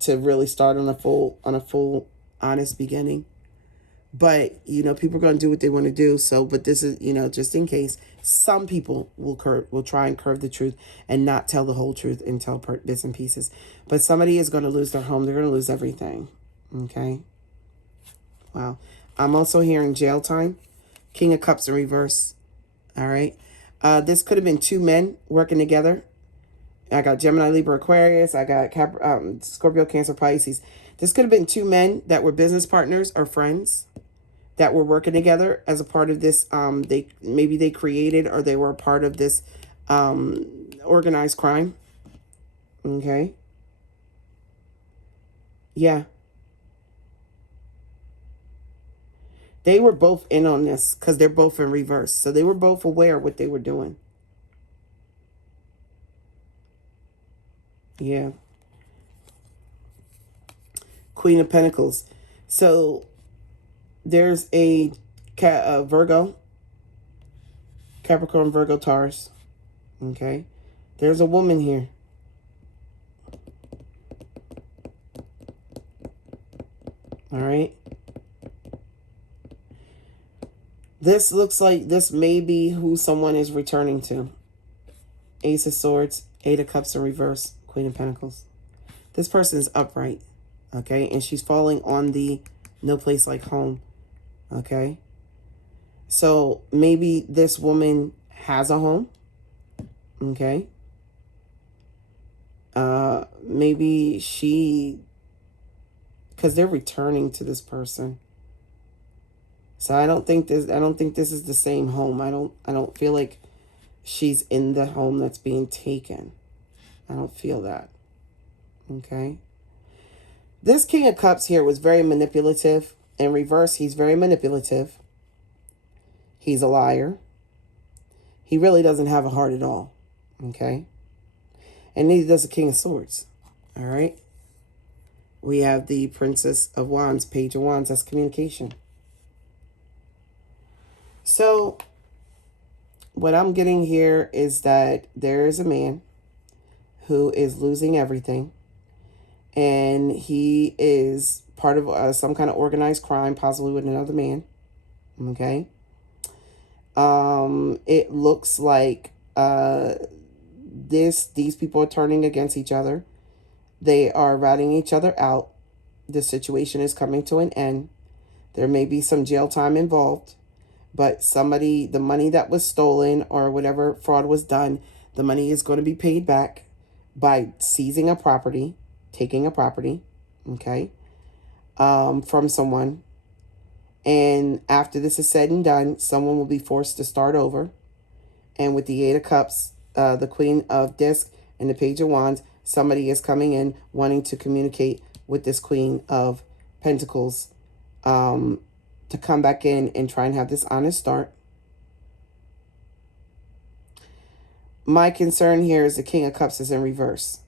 to really start on a full honest beginning. But, people are going to do what they want to do. So, but this is, just in case, some people will try and curve the truth and not tell the whole truth and tell bits and pieces. But somebody is going to lose their home. They're going to lose everything. Okay. Wow. I'm also hearing jail time. King of Cups in reverse. All right. This could have been two men working together. I got Gemini, Libra, Aquarius. I got Scorpio, Cancer, Pisces. This could have been two men that were business partners or friends that were working together as a part of this. They created or they were a part of this organized crime. Okay. Yeah. They were both in on this because they're both in reverse. So they were both aware of what they were doing. Yeah. Queen of Pentacles. So there's a Virgo, Capricorn, Virgo, Taurus. Okay. There's a woman here. All right. This looks like this may be who someone is returning to. Ace of Swords, Eight of Cups in reverse, Queen of Pentacles. This person is upright, okay? And she's falling on the no place like home, okay? So maybe this woman has a home, okay? Maybe because they're returning to this person. So I don't think this is the same home. I don't feel like she's in the home that's being taken. I don't feel that. Okay. This King of Cups here was very manipulative. In reverse, he's very manipulative. He's a liar. He really doesn't have a heart at all. Okay. And neither does the King of Swords. All right. We have the Princess of Wands, Page of Wands. That's communication. So what I'm getting here is that there is a man who is losing everything. And he is part of some kind of organized crime, possibly with another man. Okay. It looks like these people are turning against each other. They are ratting each other out. The situation is coming to an end. There may be some jail time involved, but somebody, the money that was stolen or whatever fraud was done, the money is going to be paid back by seizing a property, taking a property, okay, from someone. And after this is said and done, someone will be forced to start over. And with the Eight of Cups, the Queen of Discs, and the Page of Wands, somebody is coming in wanting to communicate with this Queen of Pentacles, to come back in and try and have this honest start. My concern here is the King of Cups is in reverse,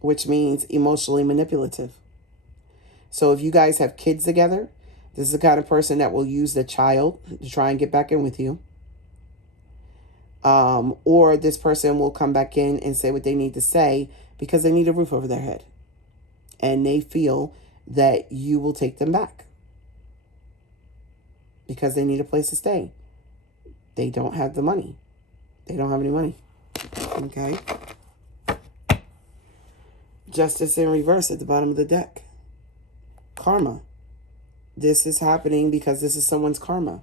which means emotionally manipulative. So if you guys have kids together, this is the kind of person that will use the child to try and get back in with you. Or this person will come back in and say what they need to say because they need a roof over their head. And they feel that you will take them back because they need a place to stay. They don't have the money. They don't have any money. Okay. Justice in reverse at the bottom of the deck. Karma. This is happening because this is someone's karma.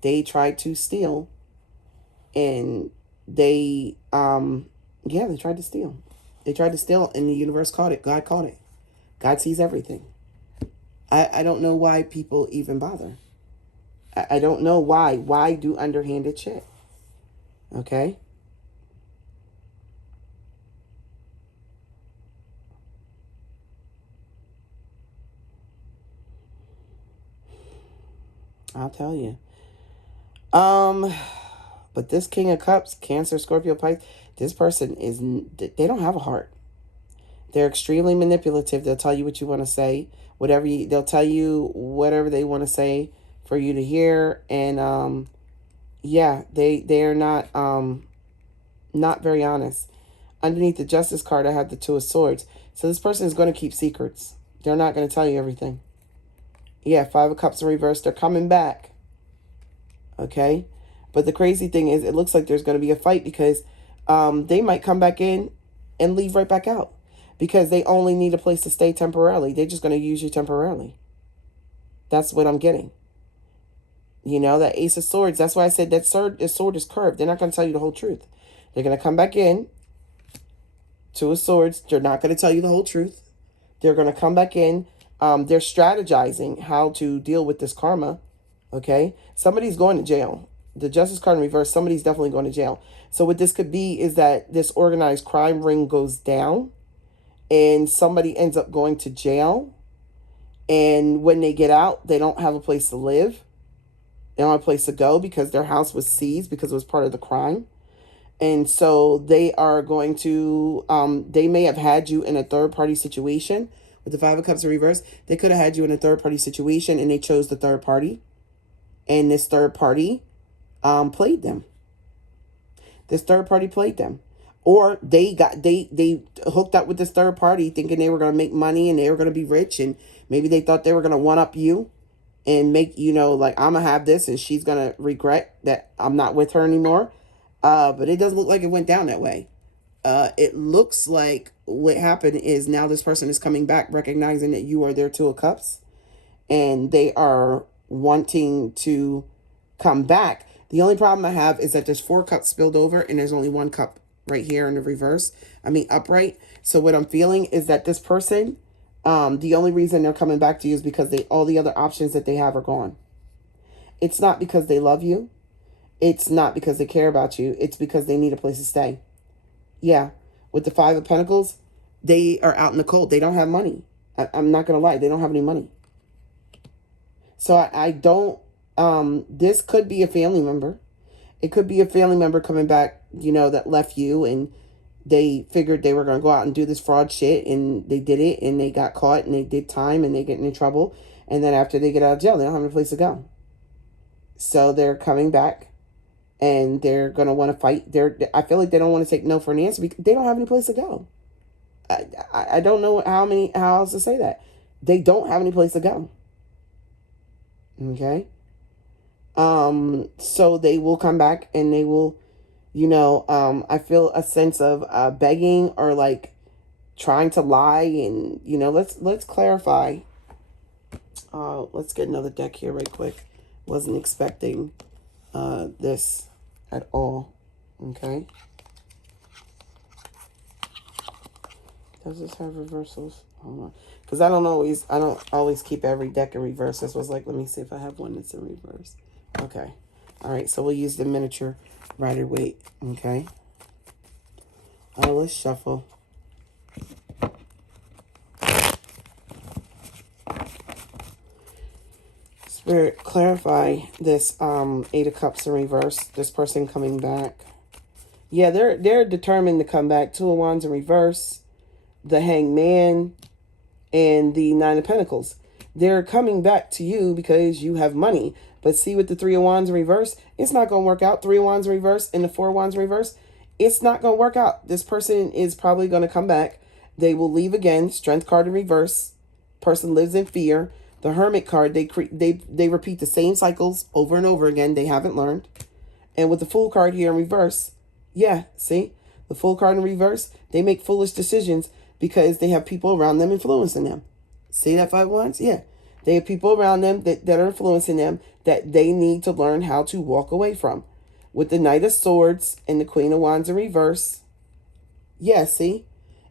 They tried to steal, and they tried to steal. They tried to steal, and the universe caught it. God caught it. God sees everything. I don't know why people even bother. I don't know why. Why do underhanded shit? Okay? I'll tell you. But this King of Cups, Cancer, Scorpio, Pisces, this person is, they don't have a heart. They're extremely manipulative. They'll tell you what you want to say, they'll tell you whatever they want to say for you to hear. And, they're not very honest. Underneath the Justice card, I have the Two of Swords. So this person is going to keep secrets. They're not going to tell you everything. Yeah, Five of Cups in reverse. They're coming back. Okay? But the crazy thing is, it looks like there's going to be a fight because they might come back in and leave right back out because they only need a place to stay temporarily. They're just going to use you temporarily. That's what I'm getting. You know, that Ace of Swords, that's why I said that sword is curved. They're not going to tell you the whole truth. They're going to come back in. Two of Swords, they're not going to tell you the whole truth. They're going to come back in. They're strategizing how to deal with this karma. Okay? Somebody's going to jail. The Justice card in reverse, somebody's definitely going to jail. So what this could be is that this organized crime ring goes down and somebody ends up going to jail. And when they get out, they don't have a place to live. They don't have a place to go because their house was seized because it was part of the crime. And so they are going to, they may have had you in a third-party situation. With the Five of Cups in reverse, they could have had you in a third-party situation and they chose the third party. And this third party played them. This third party played them. Or they hooked up with this third party thinking they were going to make money and they were going to be rich. And maybe they thought they were going to one-up you and make, like, I'm going to have this and she's going to regret that I'm not with her anymore. But it doesn't look like it went down that way. It looks like what happened is now this person is coming back recognizing that you are their Two of Cups and they are wanting to come back. The only problem I have is that there's 4 cups spilled over and there's only 1 cup right here in the reverse. Upright. So what I'm feeling is that this person, the only reason they're coming back to you is because all the other options that they have are gone. It's not because they love you. It's not because they care about you. It's because they need a place to stay. Yeah. With the Five of Pentacles, they are out in the cold. They don't have money. I'm not going to lie. They don't have any money. So I don't, this could be a family member. It could be a family member coming back, that left you and they figured they were going to go out and do this fraud shit and they did it and they got caught and they did time and they get in trouble. And then after they get out of jail, they don't have any place to go. So they're coming back and they're going to want to fight. I feel like they don't want to take no for an answer because they don't have any place to go. I don't know how else to say that. They don't have any place to go. Okay. So they will come back and they will, I feel a sense of begging or like trying to lie, and let's clarify. Let's get another deck here right quick. Wasn't expecting this at all. Okay. Does this have reversals? Hold on. Because I don't always keep every deck in reverse. This was like, let me see if I have one that's in reverse. Okay. All right. So we'll use the miniature Rider-Waite. Okay. Let's shuffle. Spirit, clarify this 8 of Cups in reverse. This person coming back. Yeah, they're determined to come back. 2 of Wands in reverse. The Hangman and the 9 of Pentacles. They're coming back to you because you have money. But see, with the 3 of Wands in reverse, it's not going to work out. 3 of Wands in reverse and the 4 of Wands in reverse, it's not going to work out. This person is probably going to come back. They will leave again. Strength card in reverse. Person lives in fear. The Hermit card, they repeat the same cycles over and over again. They haven't learned. And with the Fool card here in reverse, yeah, see? The Fool card in reverse, they make foolish decisions because they have people around them influencing them. See that 5 of Wands? Yeah. They have people around them that are influencing them that they need to learn how to walk away from. With the Knight of Swords and the Queen of Wands in reverse, yeah, see?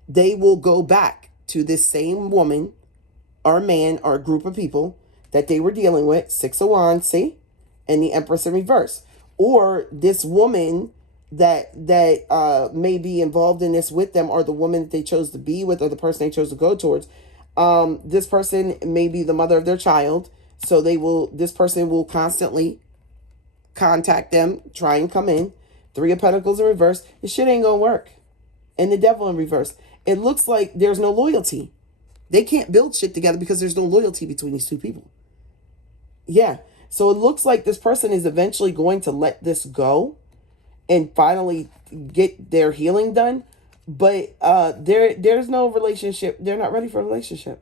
They will go back to this same woman or man or group of people that they were dealing with. 6 of Wands, see? And the Empress in reverse. Or this woman that may be involved in this with them, or the woman that they chose to be with, or the person they chose to go towards. This person may be the mother of their child. So this person will constantly contact them, try and come in. 3 of Pentacles in reverse. This shit ain't gonna work. And the Devil in reverse. It looks like there's no loyalty. They can't build shit together because there's no loyalty between these two people. Yeah. So it looks like this person is eventually going to let this go and finally get their healing done. But there's no relationship. They're not ready for a relationship.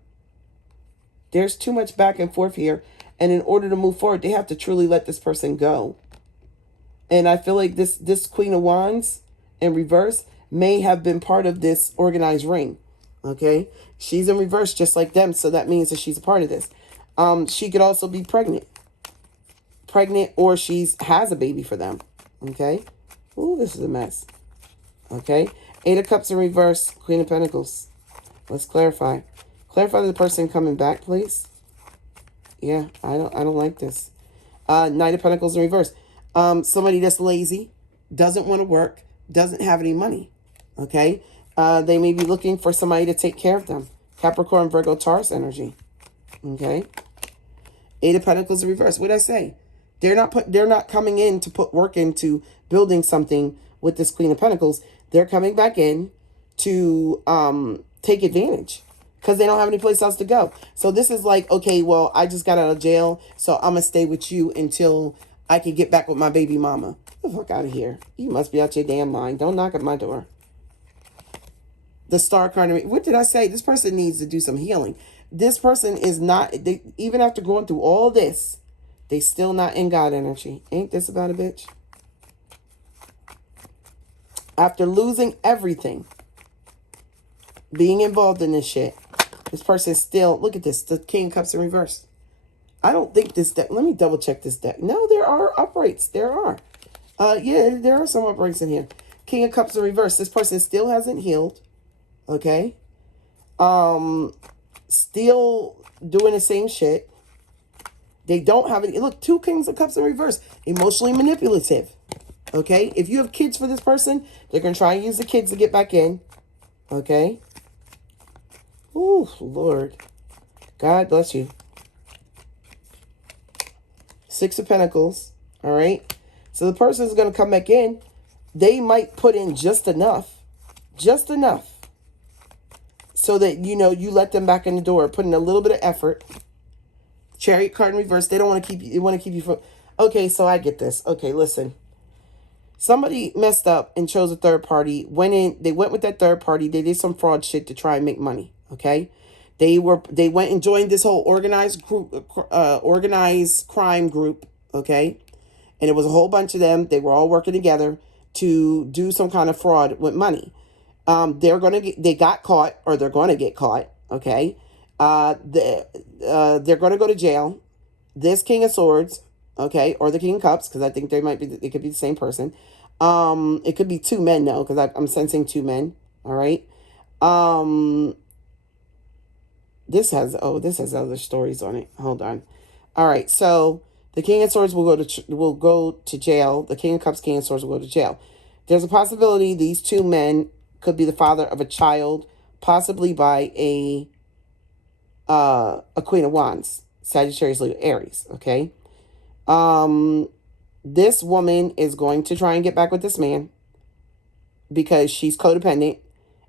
There's too much back and forth here. And in order to move forward, they have to truly let this person go. And I feel like this Queen of Wands in reverse may have been part of this organized ring. Okay? She's in reverse just like them. So that means that she's a part of this. She could also be pregnant. Or has a baby for them. Okay? Ooh, this is a mess. Okay? 8 of Cups in reverse. Queen of Pentacles. Let's clarify. Clarify the person coming back, please. Yeah, I don't like this. Knight of Pentacles in reverse. Somebody that's lazy, doesn't want to work, doesn't have any money. Okay? They may be looking for somebody to take care of them. Capricorn, Virgo, Taurus energy. Okay? 8 of Pentacles in reverse. What did I say? They're not coming in to put work into building something with this Queen of Pentacles. They're coming back in to take advantage because they don't have any place else to go. So this is like, okay, well, I just got out of jail, so I'm going to stay with you until I can get back with my baby mama. Get the fuck out of here. You must be out your damn mind. Don't knock at my door. The Star card. What did I say? This person needs to do some healing. This person is not, even after going through all this, they still not in God energy. Ain't this about a bitch? After losing everything, being involved in this shit, this person still, look at this, the King of Cups in reverse. I don't think this deck, let me double check this deck. No, there are uprights. There are. Yeah, there are some uprights in here. King of Cups in reverse. This person still hasn't healed. Okay. Still doing the same shit. They don't have any, look, 2 Kings of Cups in reverse. Emotionally manipulative. Okay. If you have kids for this person, they're going to try and use the kids to get back in. Okay. Ooh, Lord. God bless you. 6 of Pentacles. All right. So the person is going to come back in. They might put in just enough. Just enough. So that, you let them back in the door. Put in a little bit of effort. Chariot card in reverse. They don't want to keep you. They want to keep you from. Okay, so I get this. Okay, listen. Somebody messed up and chose a third party. They went with that third party. They did some fraud shit to try and make money. Okay, they went and joined this whole organized crime group. Okay, and it was a whole bunch of them. They were all working together to do some kind of fraud with money. They got caught, or they're going to get caught. Okay. They're going to go to jail. This King of Swords, okay, or the King of Cups, because I think it could be the same person. It could be two men though, because I'm sensing two men. All right. Um, this has other stories on it. Hold on. All right. So the King of Swords will go to jail. The King of Cups, King of Swords will go to jail. There's a possibility these two men could be the father of a child, possibly by a Queen of Wands, Sagittarius, Leo, Aries. Okay. This woman is going to try and get back with this man because she's codependent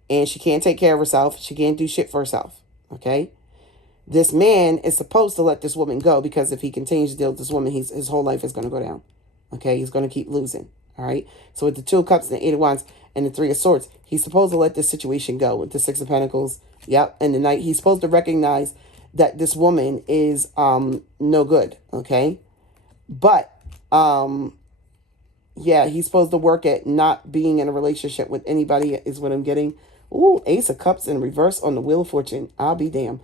and she can't take care of herself. She can't do shit for herself. Okay. This man is supposed to let this woman go because if he continues to deal with this woman, his whole life is going to go down. Okay. He's going to keep losing. All right. So with the Two of Cups and the Eight of Wands and the Three of Swords, he's supposed to let this situation go with the Six of Pentacles. Yep. And the Knight, he's supposed to recognize that this woman is no good. Okay. But yeah, he's supposed to work at not being in a relationship with anybody is what I'm getting. Ooh, Ace of Cups in reverse on the Wheel of Fortune. I'll be damned.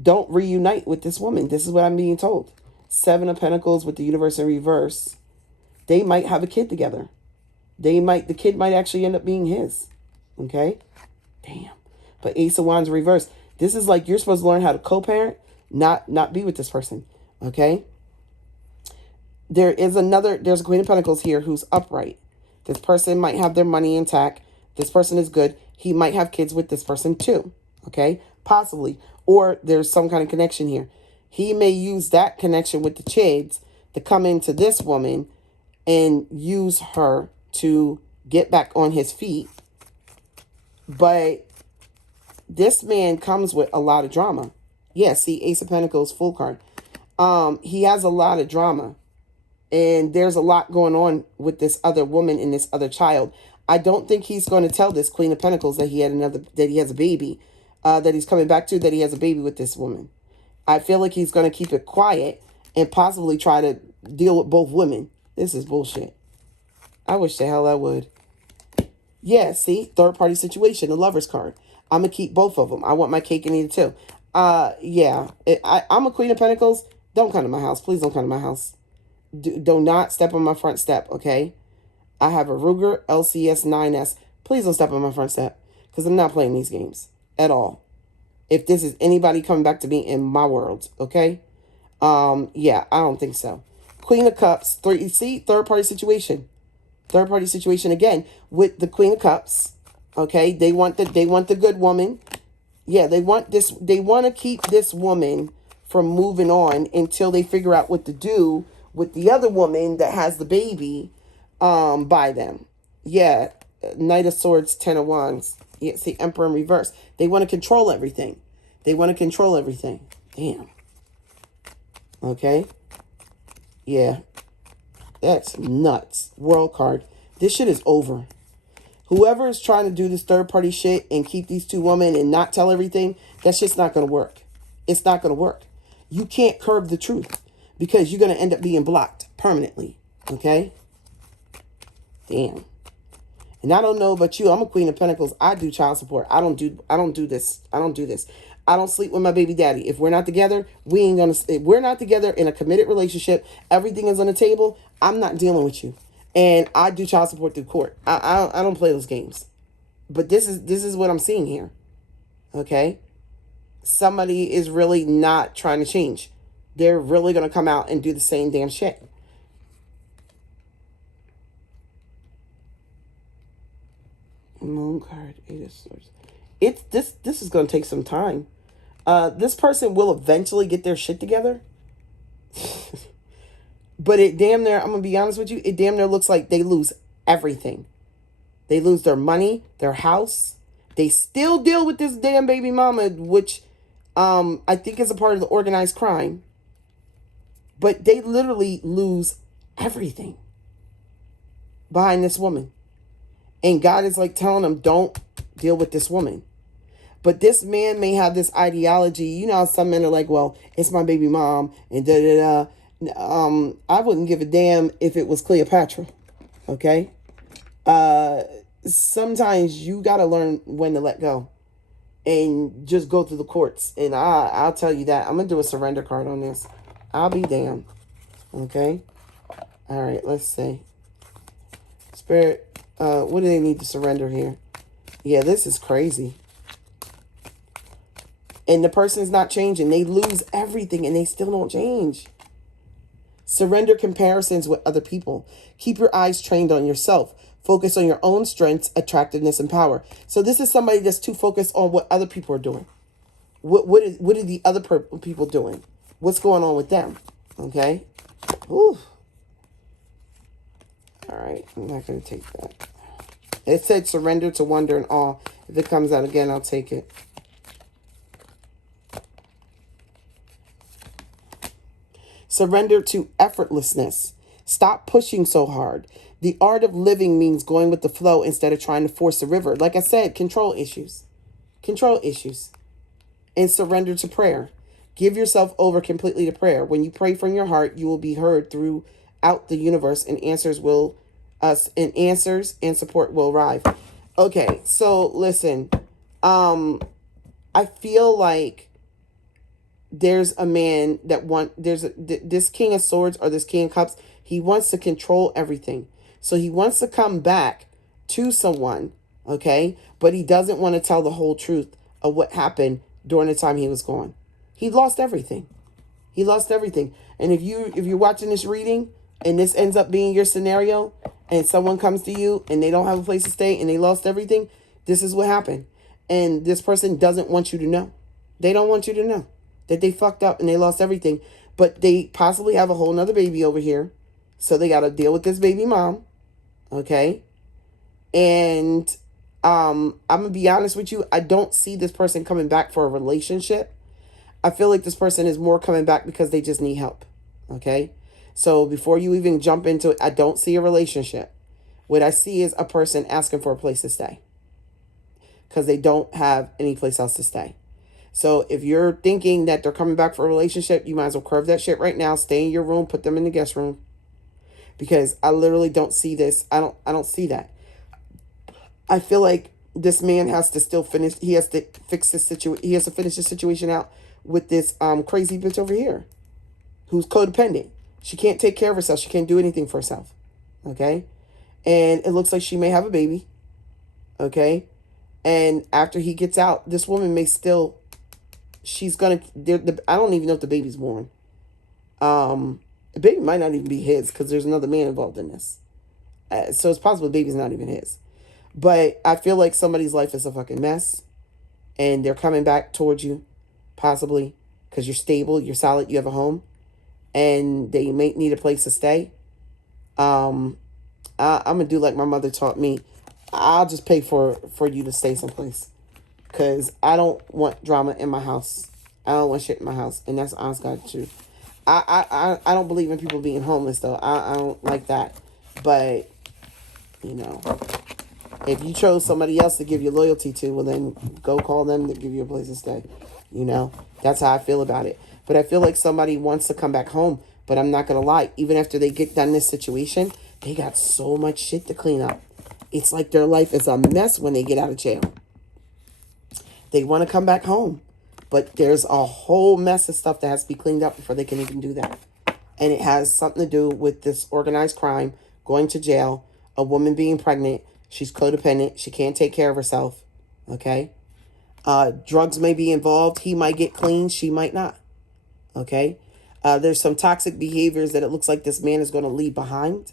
Don't reunite with this woman. This is what I'm being told. Seven of Pentacles with the Universe in reverse. They might have a kid together. The kid might actually end up being his. Okay? Damn. But Ace of Wands reverse. This is like you're supposed to learn how to co-parent, not be with this person. Okay? There's a Queen of Pentacles here who's upright. This person might have their money intact. This person is good. He might have kids with this person too. Okay? Possibly. Or there's some kind of connection here. He may use that connection with the kids to come into this woman and use her to get back on his feet. But this man comes with a lot of drama. Yeah, see, Ace of Pentacles, full card. He has a lot of drama. And there's a lot going on with this other woman and this other child. I don't think he's going to tell this Queen of Pentacles that he has a baby, that he's coming back to, that he has a baby with this woman. I feel like he's going to keep it quiet and possibly try to deal with both women. This is bullshit. I wish the hell I would. Yeah, see? Third party situation, the Lover's card. I'm going to keep both of them. I want my cake and eat it too. Yeah. I'm a Queen of Pentacles. Don't come to my house. Please don't come to my house. Do not step on my front step, okay? I have a Ruger LCS 9S. Please don't step on my front step because I'm not playing these games at all. If this is anybody coming back to me in my world, okay? Yeah, I don't think so. Queen of Cups, third party situation. Third party situation again with the Queen of Cups, okay? They want the good woman. Yeah, they want to keep this woman from moving on until they figure out what to do with the other woman that has the baby by them. Yeah, Knight of Swords, Ten of Wands. Yeah, see, Emperor in reverse. They want to control everything. Damn. Okay. Yeah. That's nuts. World card. This shit is over. Whoever is trying to do this third party shit and keep these two women and not tell everything, that shit's not going to work. It's not going to work. You can't curb the truth. Because you're going to end up being blocked permanently. Okay? Damn. And I don't know about you. I'm a Queen of Pentacles. I do child support. I don't do this. I don't sleep with my baby daddy. If we're not together, if we're not together in a committed relationship, everything is on the table, I'm not dealing with you. And I do child support through court. I don't play those games. But this is what I'm seeing here. Okay? Somebody is really not trying to change. They're really going to come out and do the same damn shit. Moon card, Eight of Swords. This is going to take some time. This person will eventually get their shit together. But it damn near, I'm going to be honest with you, it damn near looks like they lose everything. They lose their money, their house. They still deal with this damn baby mama, which I think is a part of the organized crime. But they literally lose everything behind this woman. And God is like telling them, don't deal with this woman. But this man may have this ideology. You know how some men are like, well, it's my baby mom and da-da-da. I wouldn't give a damn if it was Cleopatra. Okay? sometimes you got to learn when to let go and just go through the courts. And I'll tell you that. I'm going to do a surrender card on this. I'll be damned. Okay. All right. Let's see. Spirit, what do they need to surrender here? Yeah, this is crazy. And the person's not changing. They lose everything and they still don't change. Surrender comparisons with other people. Keep your eyes trained on yourself. Focus on your own strengths, attractiveness, and power. So this is somebody that's too focused on what other people are doing. What are the other people doing? What's going on with them? Okay. Ooh. All right. I'm not going to take that. It said surrender to wonder and awe. If it comes out again, I'll take it. Surrender to effortlessness. Stop pushing so hard. The art of living means going with the flow instead of trying to force the river. Like I said, control issues. Control issues. And surrender to prayer. Give yourself over completely to prayer. When you pray from your heart, you will be heard throughout the universe, and answers and support will arrive. Okay, so listen. I feel like there's a man that this King of Swords or this King of Cups. He wants to control everything. So he wants to come back to someone, okay? But he doesn't want to tell the whole truth of what happened during the time he was gone. He lost everything. He lost everything. And if you're watching this reading and this ends up being your scenario and someone comes to you and they don't have a place to stay and they lost everything, this is what happened. And this person doesn't want you to know. They don't want you to know that they fucked up and they lost everything. But they possibly have a whole nother baby over here. So they got to deal with this baby mom. Okay. And I'm going to be honest with you. I don't see this person coming back for a relationship. I feel like this person is more coming back because they just need help. Okay. So before you even jump into it, I don't see a relationship. What I see is a person asking for a place to stay because they don't have any place else to stay. So if you're thinking that they're coming back for a relationship, you might as well curve that shit right now. Stay in your room, put them in the guest room. Because I literally don't see this. I don't see that. I feel like this man has to still finish. He has to fix this situation. He has to finish the situation out with this crazy bitch over here, who's codependent. She can't take care of herself. She can't do anything for herself. Okay, and it looks like she may have a baby. Okay, and after he gets out, this woman may still. She's gonna. I don't even know if the baby's born. The baby might not even be his because there's another man involved in this. So it's possible the baby's not even his. But I feel like somebody's life is a fucking mess. And they're coming back towards you. Possibly. Because you're stable, you're solid, you have a home. And they may need a place to stay. I'm going to do like my mother taught me. I'll just pay for you to stay someplace. Because I don't want drama in my house. I don't want shit in my house. And that's honest God truth. I don't believe in people being homeless, though. I don't like that. But, you know, if you chose somebody else to give your loyalty to, well, then go call them to give you a place to stay. You know, that's how I feel about it. But I feel like somebody wants to come back home. But I'm not going to lie. Even after they get done this situation, they got so much shit to clean up. It's like their life is a mess when they get out of jail. They want to come back home. But there's a whole mess of stuff that has to be cleaned up before they can even do that. And it has something to do with this organized crime, going to jail, a woman being pregnant. She's codependent. She can't take care of herself. Okay? Drugs may be involved. He might get clean. She might not. Okay? There's some toxic behaviors that it looks like this man is going to leave behind.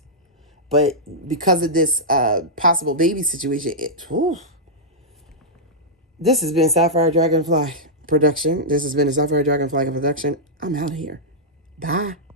But because of this possible baby situation, this has been Sapphire Dragonfly production. This has been a Sapphire Dragonfly production. I'm out of here. Bye.